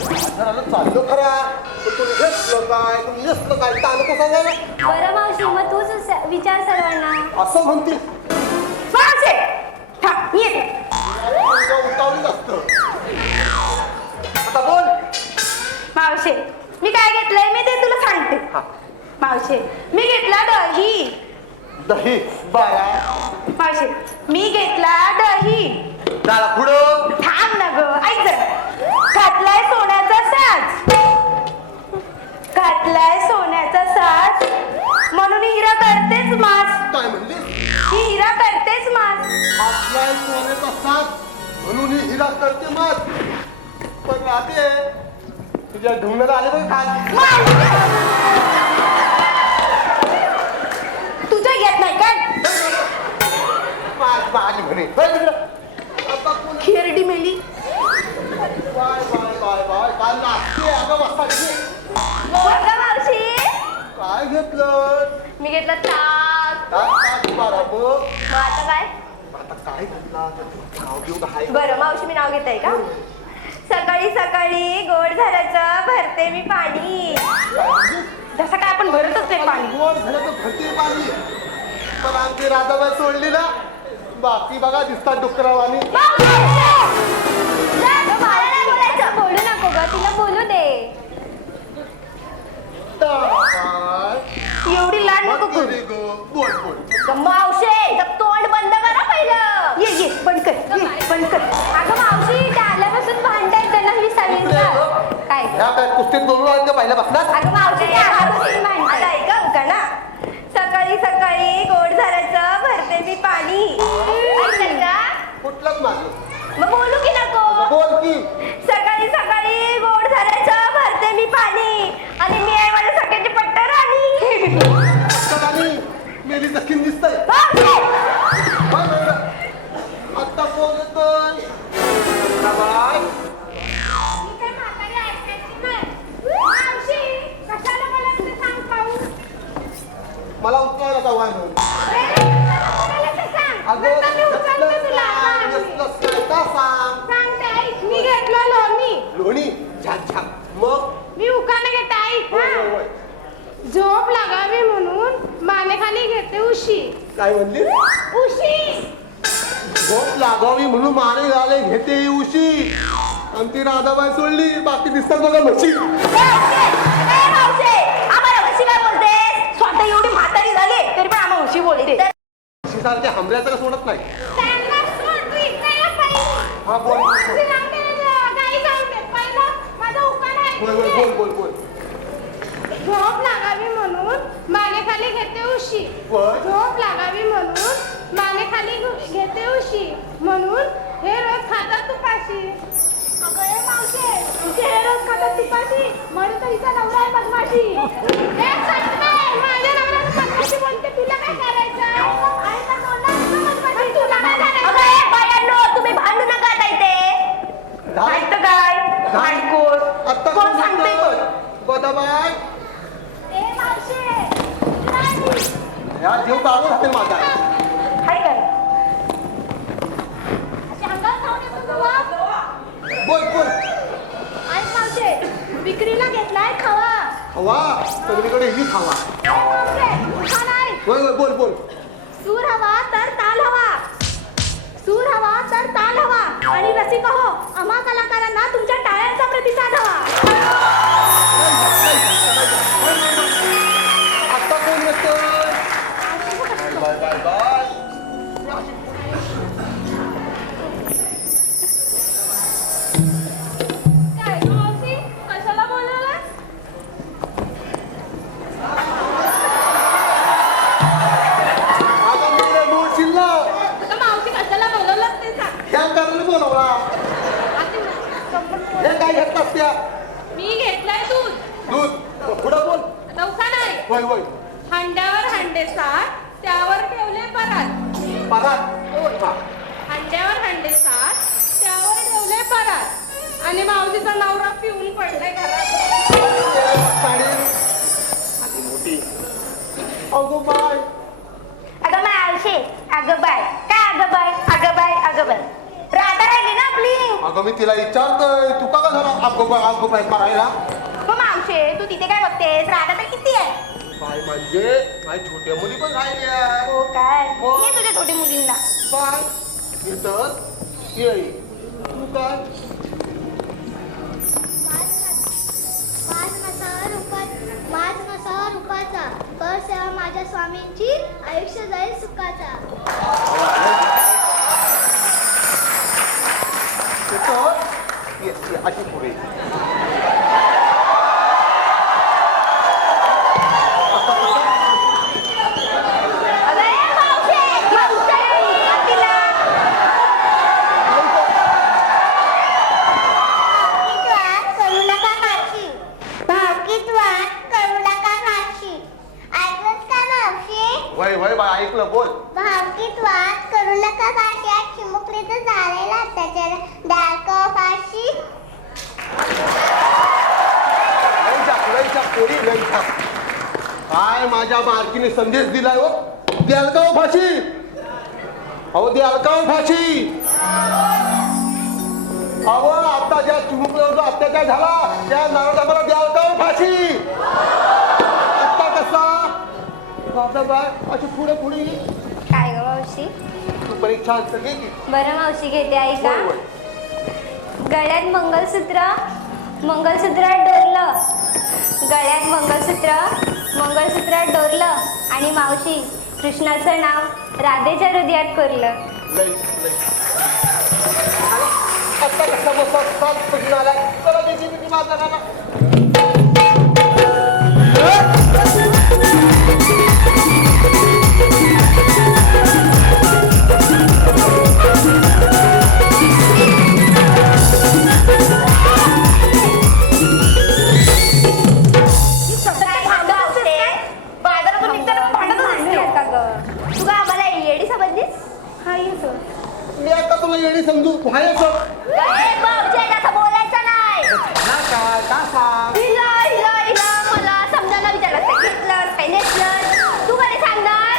बाजाराला चाललो खरा पण तुम्ही घेतलं काय तुम्ही नसलं काय ताण कसं सांगायला बरं मावशी मग तूच विचार सर्वांना असं म्हणते माणसे थांब मी येते उतावळीच असतं आता बोल मावशे मी काय घेतलंय मी ते तुला सांगते हा. मावशे मी घेतला दही दही बाळा मावशे मी घेतला दही झाला पुढं थांब ना ग ऐक जरा घातलाय सोन्याचा साज घातलाय सोन्याचा साज म्हणून हिरा करतेच मास काय म्हणली ही हिरा करतेच मास आपला सोन्याचा साथ म्हणून ही हिरा करते मग पण राहते तुझ्या ढुंगणाला आले बघ काय तुझं येत नाही काय आली म्हणे होय तिकडं. आता कोण खिरडी मेली बाय बाय बाय बाय काय नाचते अगं बसायची मावशी काय घेतलं मी घेतला ताक काय मारा बघ मग आता काय आता काय घेतला नाव घेऊ का हाय बरं मावशी मी नाव घेते का सकाळी सकाळी गोड झाल्याचं भरते मी पाणी जसं काय आपण भरतच नाही पाणी गोड झालं तर भरती पाणी पण आमची राधाबाई सोडली ना बाकी बघा दिसतात डुकरावानी बोलू नको ग तिला बोलू दे एवढी लाड नको करू बोल बोल मावशे तोंड बंद करा पहिलं ये बंद कर बंद कर अगं मावशी त्या आल्यापासून भांडायचं त्यांना मी सांगितलं काय ह्या काय कुस्तीत बोलून आले का पहिल्या बसणार अगं मावशी त्या आल्यापासून भांडतात. आता ऐका का ना सकाळी सकाळी गोड झाल्याचं भरते मी पाणी ऐकलं का कुठलंच माझं मग बोलू की नको बोल की सकाळी सकाळी गोड झाल्याचं भरते मी पाणी आणि मी आहे माझ्या सगळ्यांची पट्टर आणि मेली जखीन दिसतंय आता कोण येतोय बाय मला उचलायला का वाहन अगं का सांग मी घेतलं लोणी लोणी छान छान मग मी उखाणे घेत होय, होय, होय. झोप लागावी म्हणून मानेखाली घेते उशी. काय म्हणली उशी. झोप लागावी म्हणून माने झाले घेते उशी. आणि ती राधाबाई सोडली, बाकी दिसतात बघा म्हशी. आम्हाला म्हशी काय बोलते? स्वतः एवढी म्हातारी झाली तरी पण आम्हाला म्हशी बोलते. म्हशीसारख्या हमऱ्याचं सोडत नाही. त्यांना सोड, तू इकडे ये पहिले. हा बोल उशी लागते ना, काही जाऊ दे. पहिलं माझा उखाण बोल बोल आहे. बोल बोल बोल. झोप लागावी म्हणून मानेखाली घेते उशी. वर. झोप लागावी म्हणून मानेखाली घेते उशी. म्हणून हे रोज खातात तुपाशी. अगं हे मावशे, तुझे हे रोज खातात तुपाशी म्हणून तर हिचा नवरा आहे बदमाशी. हे सटवे, माझ्या नवऱ्याला बदमाशी बोलते, तुला काय करायचं? आणि तर बोलला असतं बदमाशी, तुला काय करायचं? अगं ए बायांनो, तुम्ही भांडू नका आता इथे. माहित काय भांडकोर आत्ता कोण सांगते कोण? गोदाबाई ए मावशे, नाही. या जीव काढून राहते माझा. हाय काय अशी अंगावर जाऊन येतो तुला. बोल बोल. आई मावशे, विक्रीला घेतलाय खवा. हवा सगळीकडे ही खावा. ए मावशे, खा नाही. होय होय बोल बोल. सूर हवा तर ताल हवा. सूर हवा तर ताल हवा. आणि रसिक हो, आम्हा कलाकारांना तुमच्या टाळ्यांचा प्रतिसाद हवा. आता कोण नसतं. Bye bye bye. काय मावशी, कशाला बोलवलं? आता मी बोलशील ना. मावशी कशाला बोलवलं ते सांग. ह्या करायला बोलवला. हे काय घेतलास त्या मी घेतलाय दूध. दूध पुढं बोल. नौका नाही. होय होय. हांड्यावर हांडे साठ, त्यावर ठेवले परात. पगार. हा. हांड्यावर हांडे साठ, त्यावर ठेवले परात. आणि मावशीचा नवरा पिऊन पडलाय घरात. मोठी अगो बाय. अगं मावशी, अगं बाय काय अगं बाय अगं बाय अगं बाय. राधा राहिली ना आपली. अगं मी तिला विचारतोय तू का झाला अगो बाय करायला. हो मावशे, तू तिथे काय बघतेस? राधा तर किती आहे? बाय म्हणजे माझी छोट्या मुली पण राहिल्या. हो काय हो. ये तुझ्या छोटी मुलींना. बाय येतं ये. तू काय माझ नसा रूपाचा कर सेवा माझ्या स्वामींची, आयुष्य जाईल सुखाचा. येतं ये अशी पुढे. अगं ए मावशे, मावशे, तिला. करू नका मावशी. भावकीत वाद करू नका मावशी. ऐकलंच का मावशी? वय वय बाय ऐकलं बोल. भावकीत वाद करू नका मावशी. आज चिमुकलीचं झालेला त्याच्या डाळका फाशी. लईच्या पोरी लईच्या. काय माझ्या बारकीने संदेश दिलाय हो. द्याल का हो फाशी. अहो द्याल का हो फाशी. अहो आता ज्या चिमुकल्यावर जो अत्याचार झाला त्या नावाला मला द्याल का हो फाशी. आता कसा बाबा बाय अशी पुढे पुढे. काय ग मावशी? तू परीक्षा असतं घे की. बरं मावशी घेते ऐका. होय, होय. गळ्यात मंगळसूत्र, मंगळसूत्रात डोरलं. गळ्यात मंगळसूत्र, मंगळसूत्रात डोरलं. आणि मावशी कृष्णाचं नाव राधेच्या हृदयात कोरलं. लई लई. आता कसा बसा सात पशी आलाय. चला बेसी माझा नाना. बाजारातून निघताना भांडतच असते. तू का आम्हाला येडी समजलीस? हा येतो. मी आता तुला येणी समजू व्हायचं. असं बोलायचं नाही. काय का सांग. हिला हिला हिला मला समजायला विचारलं. घेतलं काय नेसलं तू कधी सांगणार?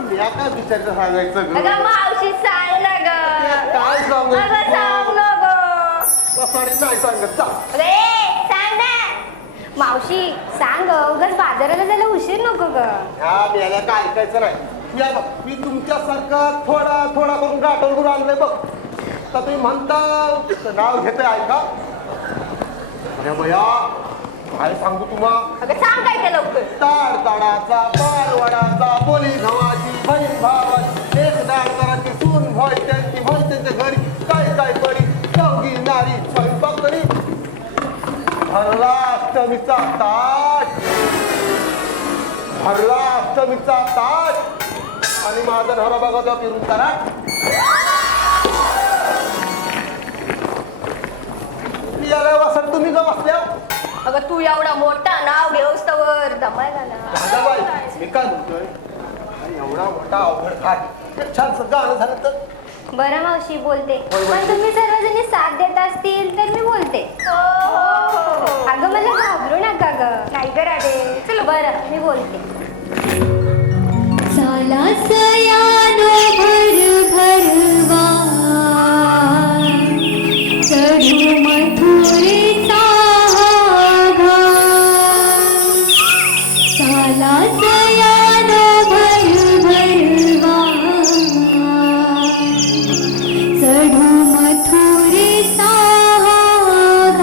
मी काय विचारायचं सांगायचं ग. अगं मावशी सांग ना ग. काय सांगू. अगं सांग ना ग. नाही सांगत जा. अरे सांग ना. मावशी सांग उगाच बाजाराला जायला उशीर नको ग. ह्या मेल्या काय ऐकायचं नाही. या बघ मी तुमच्यासारखं थोडा थोडा करून गाठण करून आणलंय बघ. तर तुम्ही म्हणता नाव घेतोय ऐका. अरे भया काय सांगू तुम्हा. अगं सांग काय ते लवकर. ताड ताडाचा पारवडाचा बोली गव्हाची बहीण भावाची एक दाड कराची सून भोय त्यांच्या घरी काय काय पडी चौघी नारी स्वयंपाक करी भरला अष्टमीचा ताट आणि माझा नवरा बघा फिरून करा. वसंत तुम्ही का बसल्या. अगं तू एवढा मोठा नाव घेऊस तर दमायला ना. राधाबाई मी काय म्हणतोय अरे एवढा मोठा अवघड काय छान सगळं आलं झालं तर. बरं मावशी बोलते. होय, होय. पण तुम्ही सर्वजणी साथ देत असतील तर मी बोलते. अगं मला घाबरू नका ग. नाही ग राधे. चल बरं मी बोलते. साला सयानो भर भरवा चढू मथुरेचा घाट. साला सयानो भर भरवा चढू मथुरेचा घाट.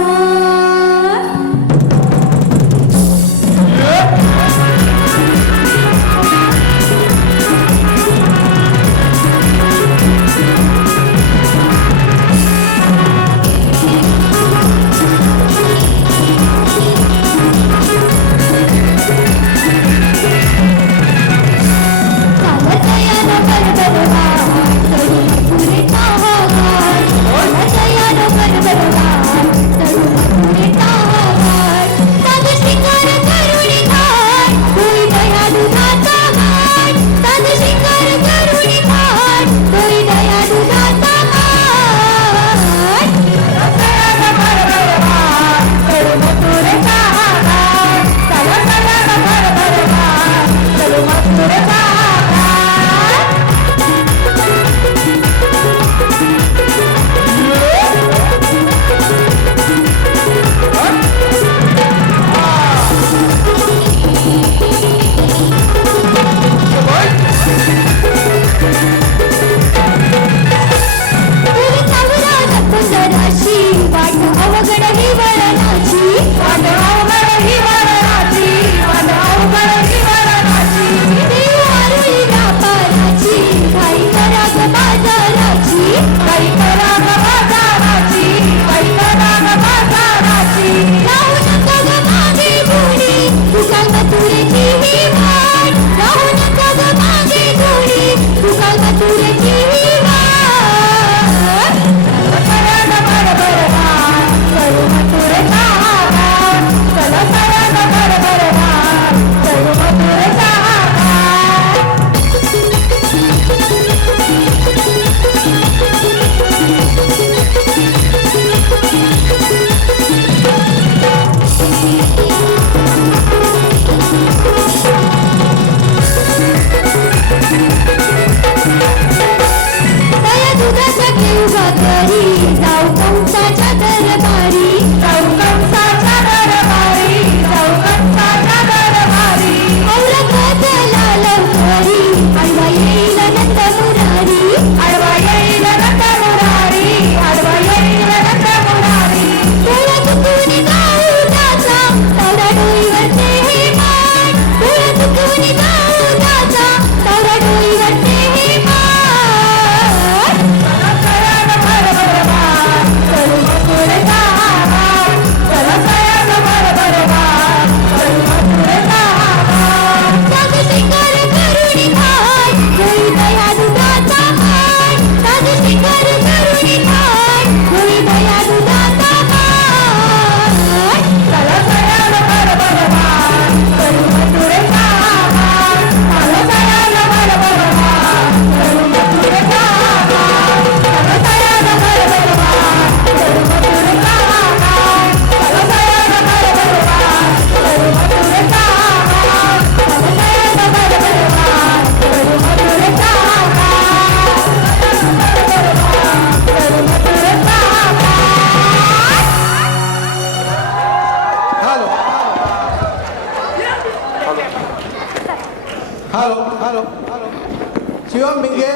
शिवम भिंगे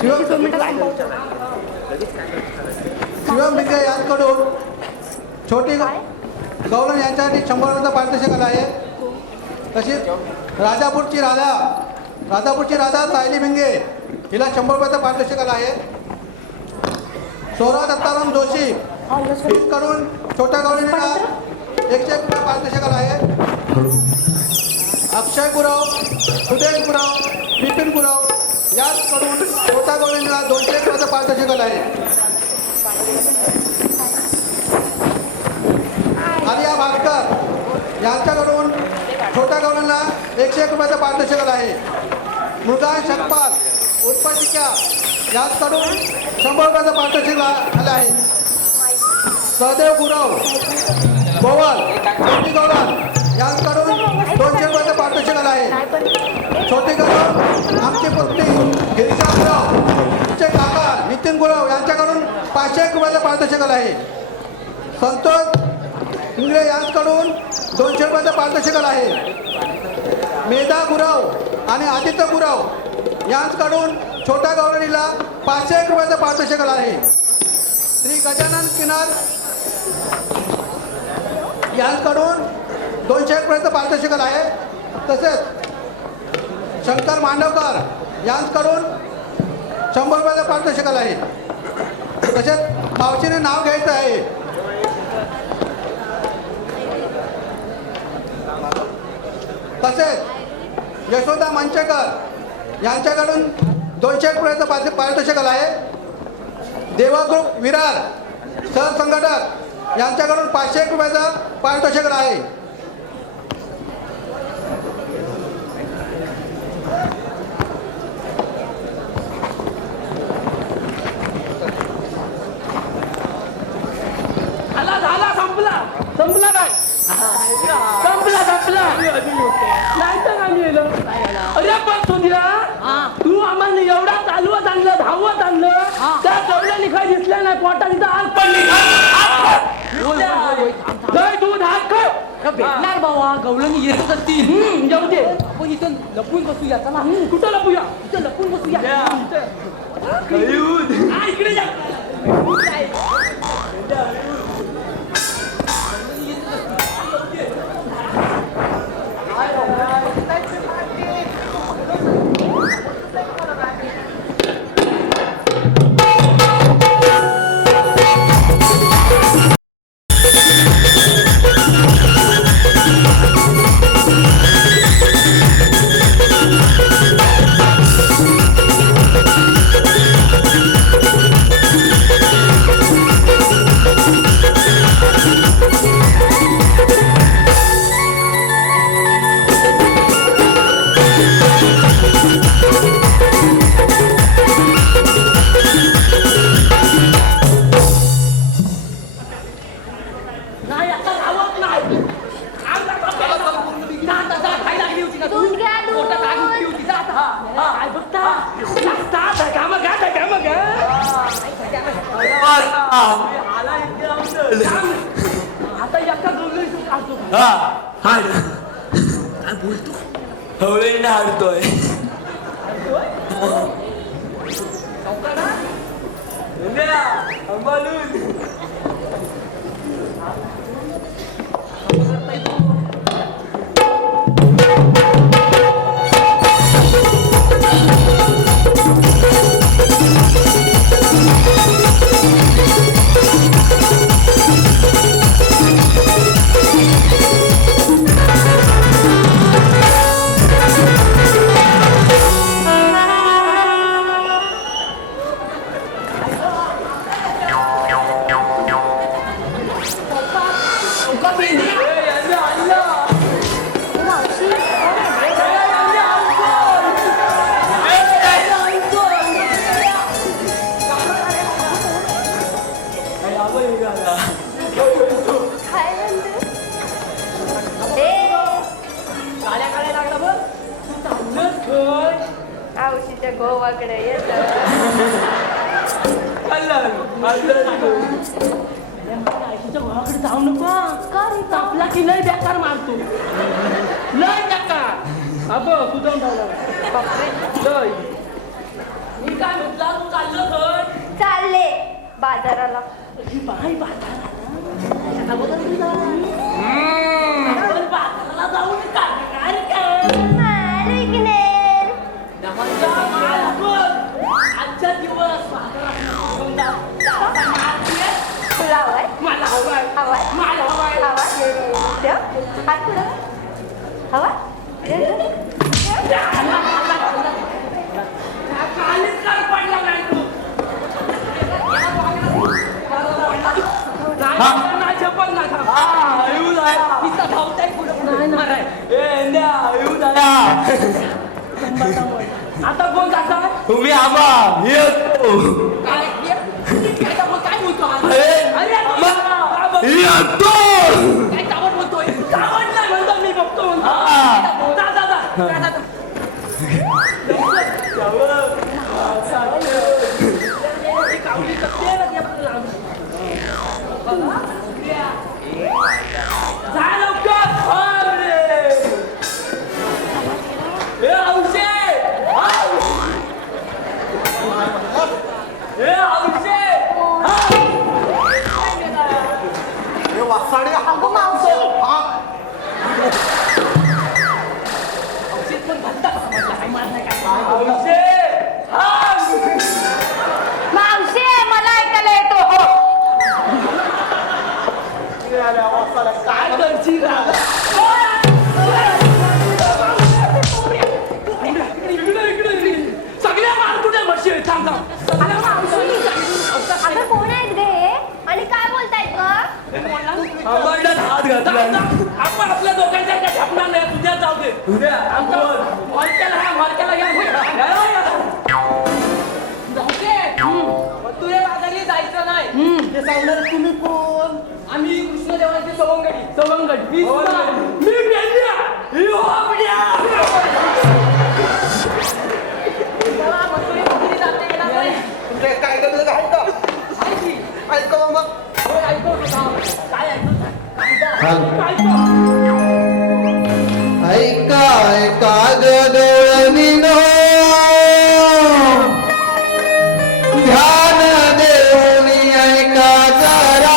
शिवम भिंगे यांच्याकडून छोटी गवळण यांच्यासाठी 100 रुपयाचा पारितोषिक आला आहे. तशीच राजापूरची राधा सायली भिंगे हिला 100 रुपयाचा पारितोषिक आला आहे. सोरा दत्ताराम जोशी कडून छोट्या गवळणीला 101 रुपये पारितोषिक आला आहे. अक्षय गुरव, सुदेश गुरव, बिपिन गुरव याचकडून छोट्या गवळणीला 201 रुपयाचा पारितोषिक आला आहे. आलिया भास्कर यांच्याकडून छोट्या गवळणीला 101 रुपयाचा पारितोषिक आला आहे. मृगान शकपाल उत्पादिका याचकडून 100 रुपयाचा पारितोषिक आलं आहे. सहदेव गुरव गोवल छोटी गवळण यांच्याकडून 200 रुपयाचा पारितोषिक आलं आहे. छोटी गवळण आमची पुत्री गिरीजा गुरव तिचे काका नितीन गुरव यांच्याकडून 501 रुपयाचा पारितोषिक आलं आहे. संतोष इंगळे यांच्याकडून 200 रुपयाचा पारितोषिक आलं आहे. मेधा गुरव आणि आदित्य गुरव यांच्याकडून छोट्या गवळणीला 501 रुपयाचा पारितोषिक आलं आहे. श्री गजानन किनार यांच्याकडून 201 रुपयाचं पारितोषिक आलं आहे. तसेच शंकर मांडवकर यांच्याकडून 100 रुपयाचं पारितोषिक आलं आहे. तसेच मावशीने नाव घ्यायचं आहे. तसेच यशोदा मंचेकर यांच्याकडून 201 रुपयाचं पारितोषिक आलं आहे. देवाग्रुप विरार सहसंघटक यांच्याकडून 501 रुपयाचं पारितोषिक आलं आहे. झाला संपला काय संपला नाही तर आम्ही येलो. अरे पण सुधीरा तू आम्हाला एवढा चालवत आणलं धावत आणलं त्या गवळणी काय दिसल्या नाही पोटात तिथं आग पडली. दूध हात खाय भेटणार बाबा गवळणी येतच असतील. जाऊ दे आपण इथं लपून बसूया. चला कुठं लपूया इथं लपून बसूया. इकडे जा आता एका गवळणी काढतो. काय बोलतो हवळीने हाडतोय. आऊशीच्या गोवाकडे येत घराकडे जाऊ नको. आपला की लय बेकार मारतो लय बेकार. अब तू जाऊन मी काय म्हटलं तू चाललं तर चालले बाजाराला. बाई बाजाराला आपण बाजाराला जाऊन काय आले की नाही? आजच्या दिवस तुला हवाय? मला हवाय हवाय? मला हवाय हवाय? ठेव. हात पुढं. हवाय? कालीच काल पडला नाही तू नाही झपत ना तिचा भाऊ ताई पुढे माराय आता कोण जाता तुम्ही आबा येतो काय काय बोलतो येतो काय कावड बोलतोय कावड नाही म्हणतो मी बघतो म्हणतो जा जा जा जा, जा. कावडी तर ते ना ते आपल्याला जा लवकर अरे ए औषे ए औषे हे वासाडे हा मावशी हा औषध पण घालतात समजला काय मार नाही काय औषे हा मावशी मला ऐकायला येतो हो. काय करशील सगळ्या मार कुठे म्हशी सांग अगं कोण आहेत गे आणि काय बोलतायत ग? हात घातला आपण आपल्या दोघांच्या काय छापणार नाही तुझ्या जाऊ दे मालक्याला तुझ्या बाजारी जायचं नाही हे सांगणार तुम्ही कोण? आम्ही कृष्णदेवाची सवंगडी मी मेंढ्या ही होबड्या. मला मथुरी मथुरी जाते गेला नाही. तुमच्या काय करलं आहे का? आहे की? ऐका मग होय, ऐकतो तुझा. काय ऐकतो? ऐका ऐका गगनीनो ध्यान देऊनी ऐका जरा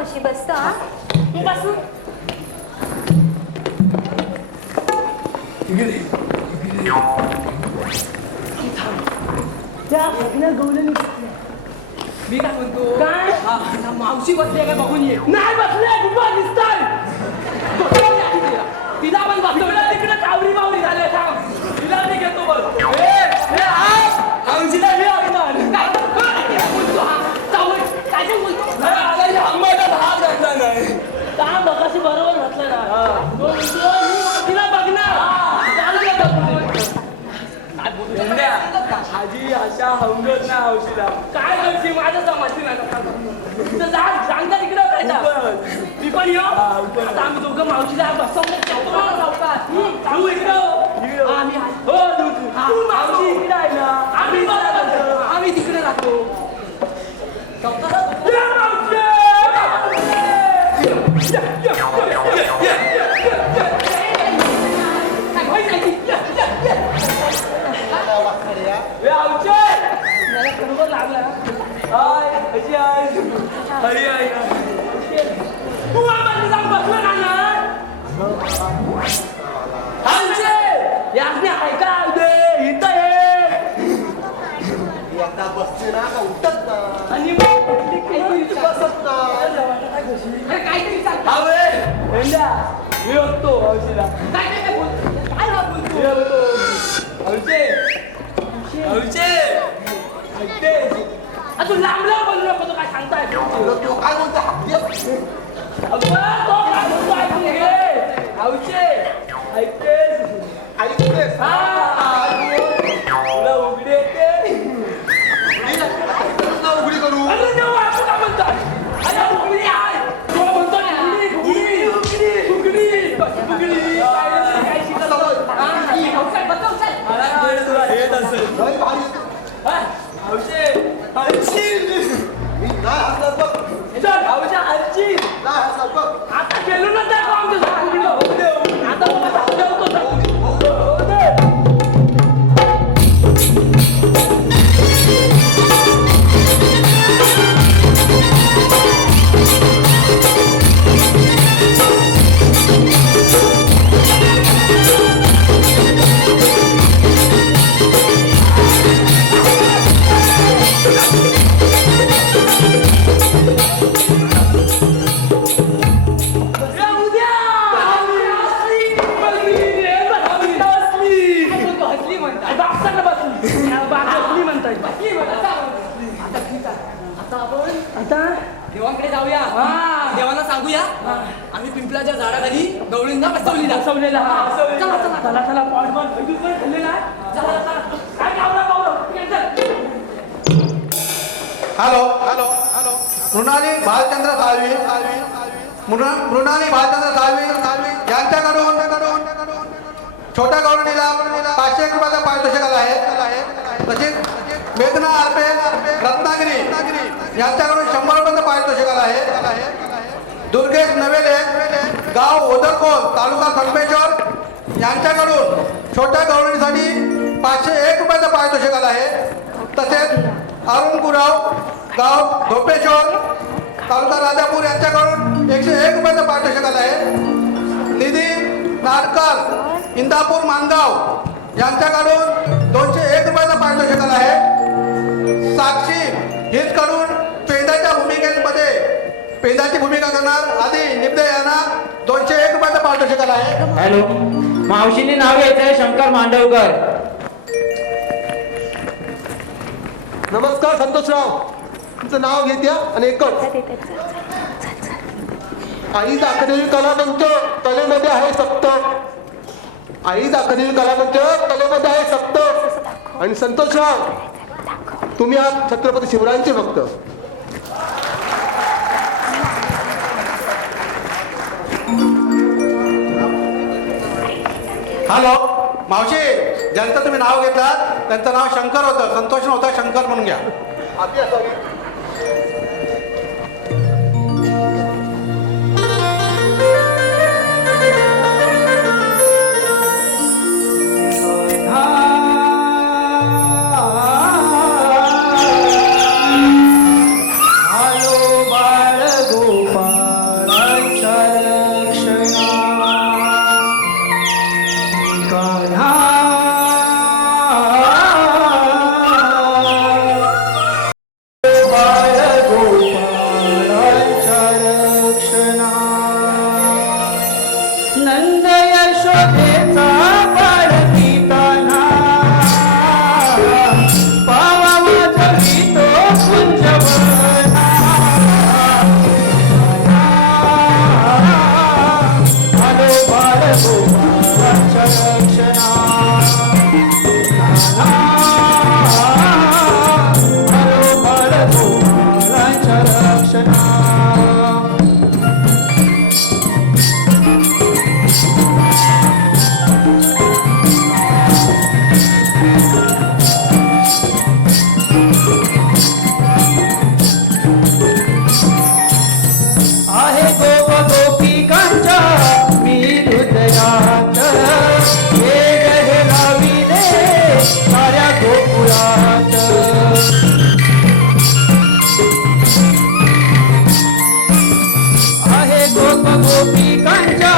मावशी बसतो हा बसून मी काय म्हणतो काय मावशी बसली काय बघून ये नाही बसले कुठं दिसतंय तिला पण बसवलं तिकडे कावरी मावरी झाले तिला मी घेतो बघ मावशीला मी आणणार काय ते बोलतो भाग घातला नाही काम बघाशी बरोबर घातलं ना तिला बघणार आजी अशा हंगत ना औषधा काय करते माझं समजते ना सांगता तिकडे काय मी पण येऊ आता आम्ही दोघं मावशीला बसवलं तू इकडं मावशी इकडे आहे ना आम्ही तिकडे राहतो एकदा बसते ना का उठत ना आणि बसत ना काहीतरी मी होतो औषधा काय तू लांब लांब बोलू नको तो काय सांगताय तो काय बोलतो ऐकतेस तुला उघडी येते उघडी करू लय भारी मी नाही हसणार बघ नाही हसणार बघ आता गेलो ना त्या आता देवांकडे जाऊया देवांना सांगूया आम्ही पिंपलाच्या झाडाखाली गवळींना बसवलेला चला चला चला पॉट पण खाल्लेला आहे चला काय hello hello hello Mrinali Bhalchandra Salvi Mrinali Bhalchandra Salvi यांच्याकडून छोट्या गवळणीला 500 रुपयाचा पारितोषिक आला आहे तसेच वेदना आरपे रत्नागिरी यांच्याकडून 100 रुपयाचं पारितोषिक आला आहे दुर्गेश नवेले गाव ओदरकोल तालुका संगमेश्वर यांच्याकडून छोट्या गवळणीसाठी 501 रुपयाचं पारितोषिक आलं आहे तसेच अरुण गुराव गाव धोपेश्वर तालुका राजापूर यांच्याकडून 101 रुपयाचं पारितोषिक आलं आहे निधी नाडकर इंदापूर मानगाव यांच्याकडून 201 रुपयाचं पारितोषिक आलं आहे साक्षी हितकडून पेंदाच्या भूमिकेमध्ये पेंदाची भूमिका करणार आधी निबदे यांना 201 रुपयाचं पारितोषिक आलं आहे. हॅलो मावशीने नाव घ्यायचं आहे शंकर मांडवकर. नमस्कार संतोषराव तुमचं नाव घेत्या आणि एकच आई दाखलेली कलामंच कलेमध्ये आहे सक्त आई दाखलेली कलामंच कलेमध्ये आहे सक्त आणि संतोषराव तुम्ही आहात छत्रपती शिवरायांचे भक्त. हॅलो मावशी ज्यांचं तुम्ही नाव घेतलात त्यांचं नाव शंकर होतं संतोष नव्हता शंकर म्हणून घ्या. आलो बाळ गोपाळ गोपिकांच्या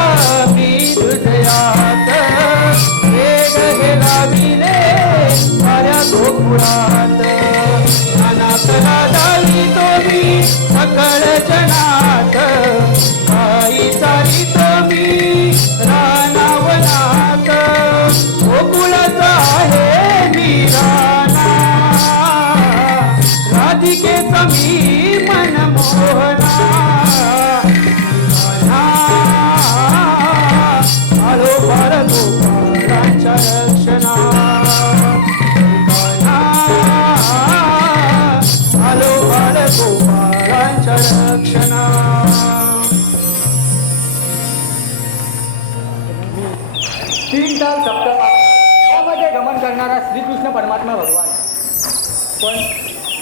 मी हृदयात वेग हे लाविले साऱ्या गोकुळात अनाथला जाई तो मी सकळ जनात आई चालित मी रानावनात गोकुळाचा आहे मी राणा राधिकेचा मी मनमोहना आलो पार गोपाळांच्या रक्षणा आलो पार गोपाळांच्या रक्षणा तीन ताल सप्तपा त्यामध्ये गमन करणारा श्रीकृष्ण परमात्मा भगवान. पण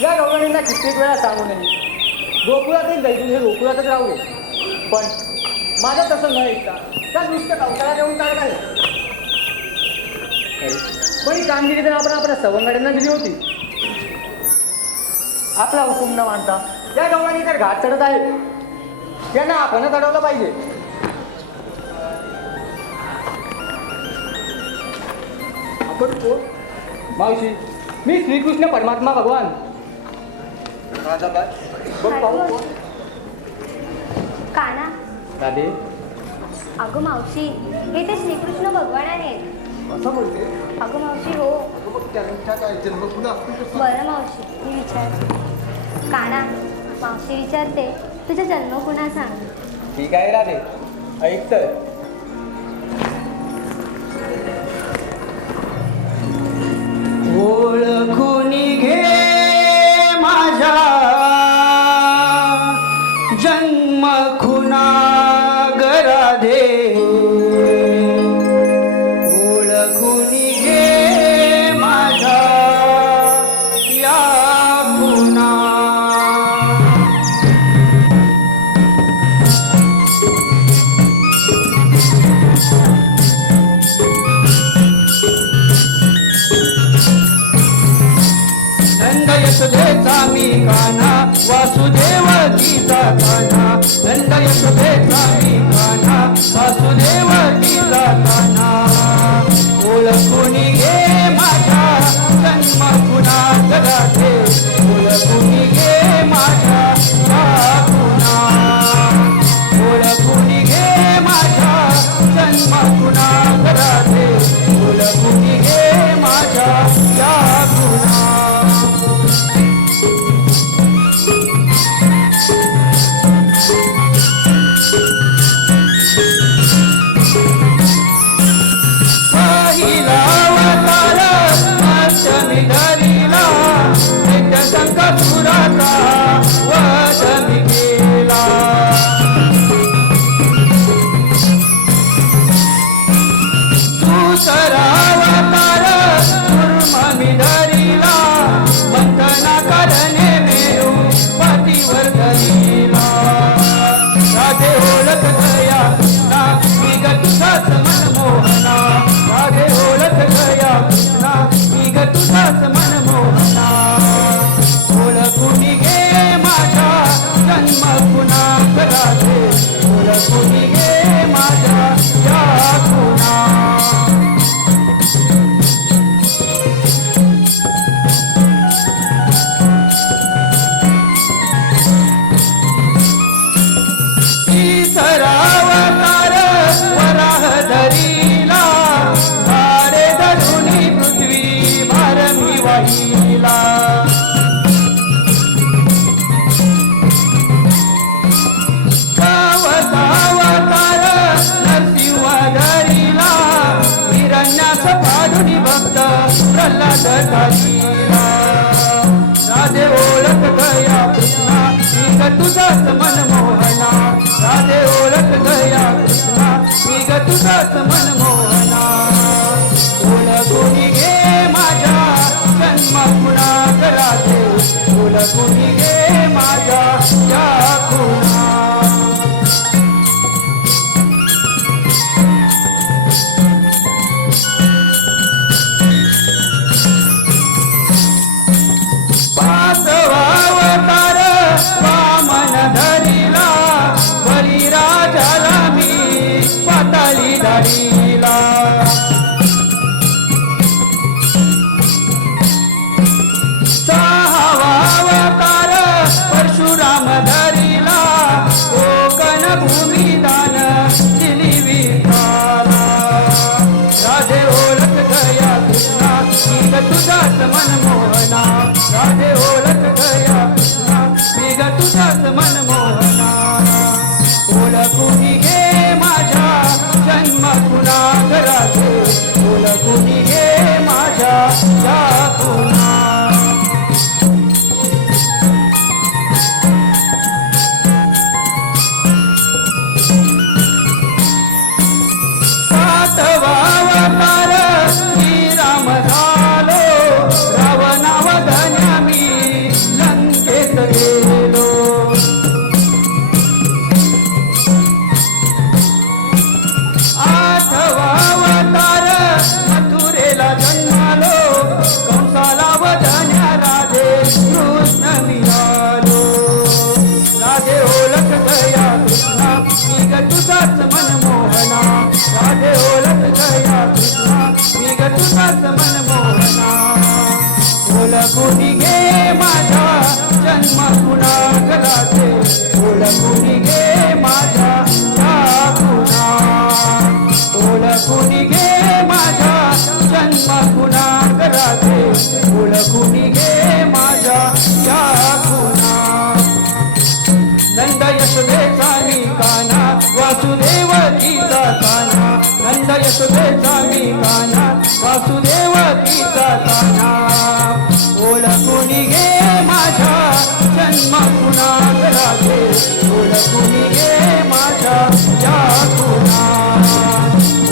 या गवळणींना कित्येक वेळा सांगू नये गोकुळातील दैवून हे गोकुळातच राहू दे. पण माझं तसं न ऐकता त्या नुसतं कवसाला देऊन काय आहे. पण ही कामगिरी तर आपण आपल्या सवंगड्यांना दिली होती. आपला हुकूम न मानता या गवळणी तर घाट चढत आहे. यांना आपण चढवलं पाहिजे. आपण कोण? मावशी मी श्रीकृष्ण परमात्मा भगवान. बघ पाहू कोण? काना राधे अगं मावशी हे ते श्रीकृष्ण भगवान आहेत. असं बोलते अगं मावशी हो. अगं मग त्यांच्या काय जन्म पुन्हा असतील तर सांग. बरं मावशी मी विचारते. काना मावशी विचारते तुझा जन्म कुणा सांग. ठीक आहे राधे ऐक तर. ओळखून घे माझ्या जन्म खुना गराधे ओळखून घे माझ्या या खुना नंद यशोदेचा मी कान्हा वासुदेवकीचा कान्हा नंद यशोदेचा मी कान्हा वासुदेवकीचा कान्हा ओळखून घे माझ्या जन्म पुन्हा गराधे ओळखून घे माझ्या या पुन्हा ओळखून घे माझ्या जन्म पुन्हा गराधे ओळखून घे माझ्या या पुन्हा पहिला अवतार अष्टमी धरिला नित्य संकटपुराचा वध मी केला दुसरा अवतार कुर्म मी धरिला बंधना करणे मेरू पतीवर धरिला राधे ओळख गया कृष्णा मी ग तुझाच मनमोहना राधे ओळख गया कृष्णा मी ग तुझाच मनमोहना ओळखून घे माझ्या जन्म पुन्हा राधे ओळखून घे माझ्या या पुन्हा अवतार वराह धरिला भारे धरुणी पृथ्वी भारमी वाहिला अवतार नरसिंह धरिला हिरण्यास पाडुनी भक्त प्रल्हाद धरिला राधे ओळख गया कृष्णा मी ग तुझाच मनमोहना राधे ओळख गया कृष्णा मी ग तुझाच मनमोहना ओळखून घे माझ्या जन्म पुन्हा राधे ओळखून घे माझ्या या खुणा वामन धरिला बळीराजाला यशोदेचा मी कान्हा वासुदेवकीचा कान्हा नंद यशोदेचा मी कान्हा वासुदेवकीचा कान्हा ओळखून घे माझ्या जन्म कुणात राजे ओळखून घे माझ्या या कुणा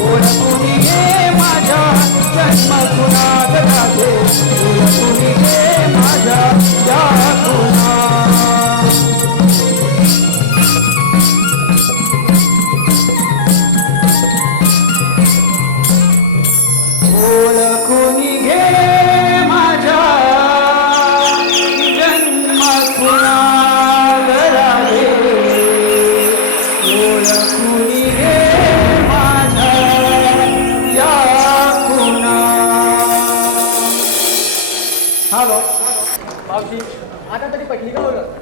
ओळखून घे माझ्या जन्म कुणात राजे ओळखून घे माझ्या या कुणा ओळखून घे माझ्या जन्म कुणात राजे ओळखून घे माझ्या या कुणा हॅलो मावशी आता तरी पटली का बरं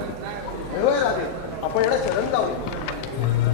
हे होय राजे आपण याला शरण जाऊ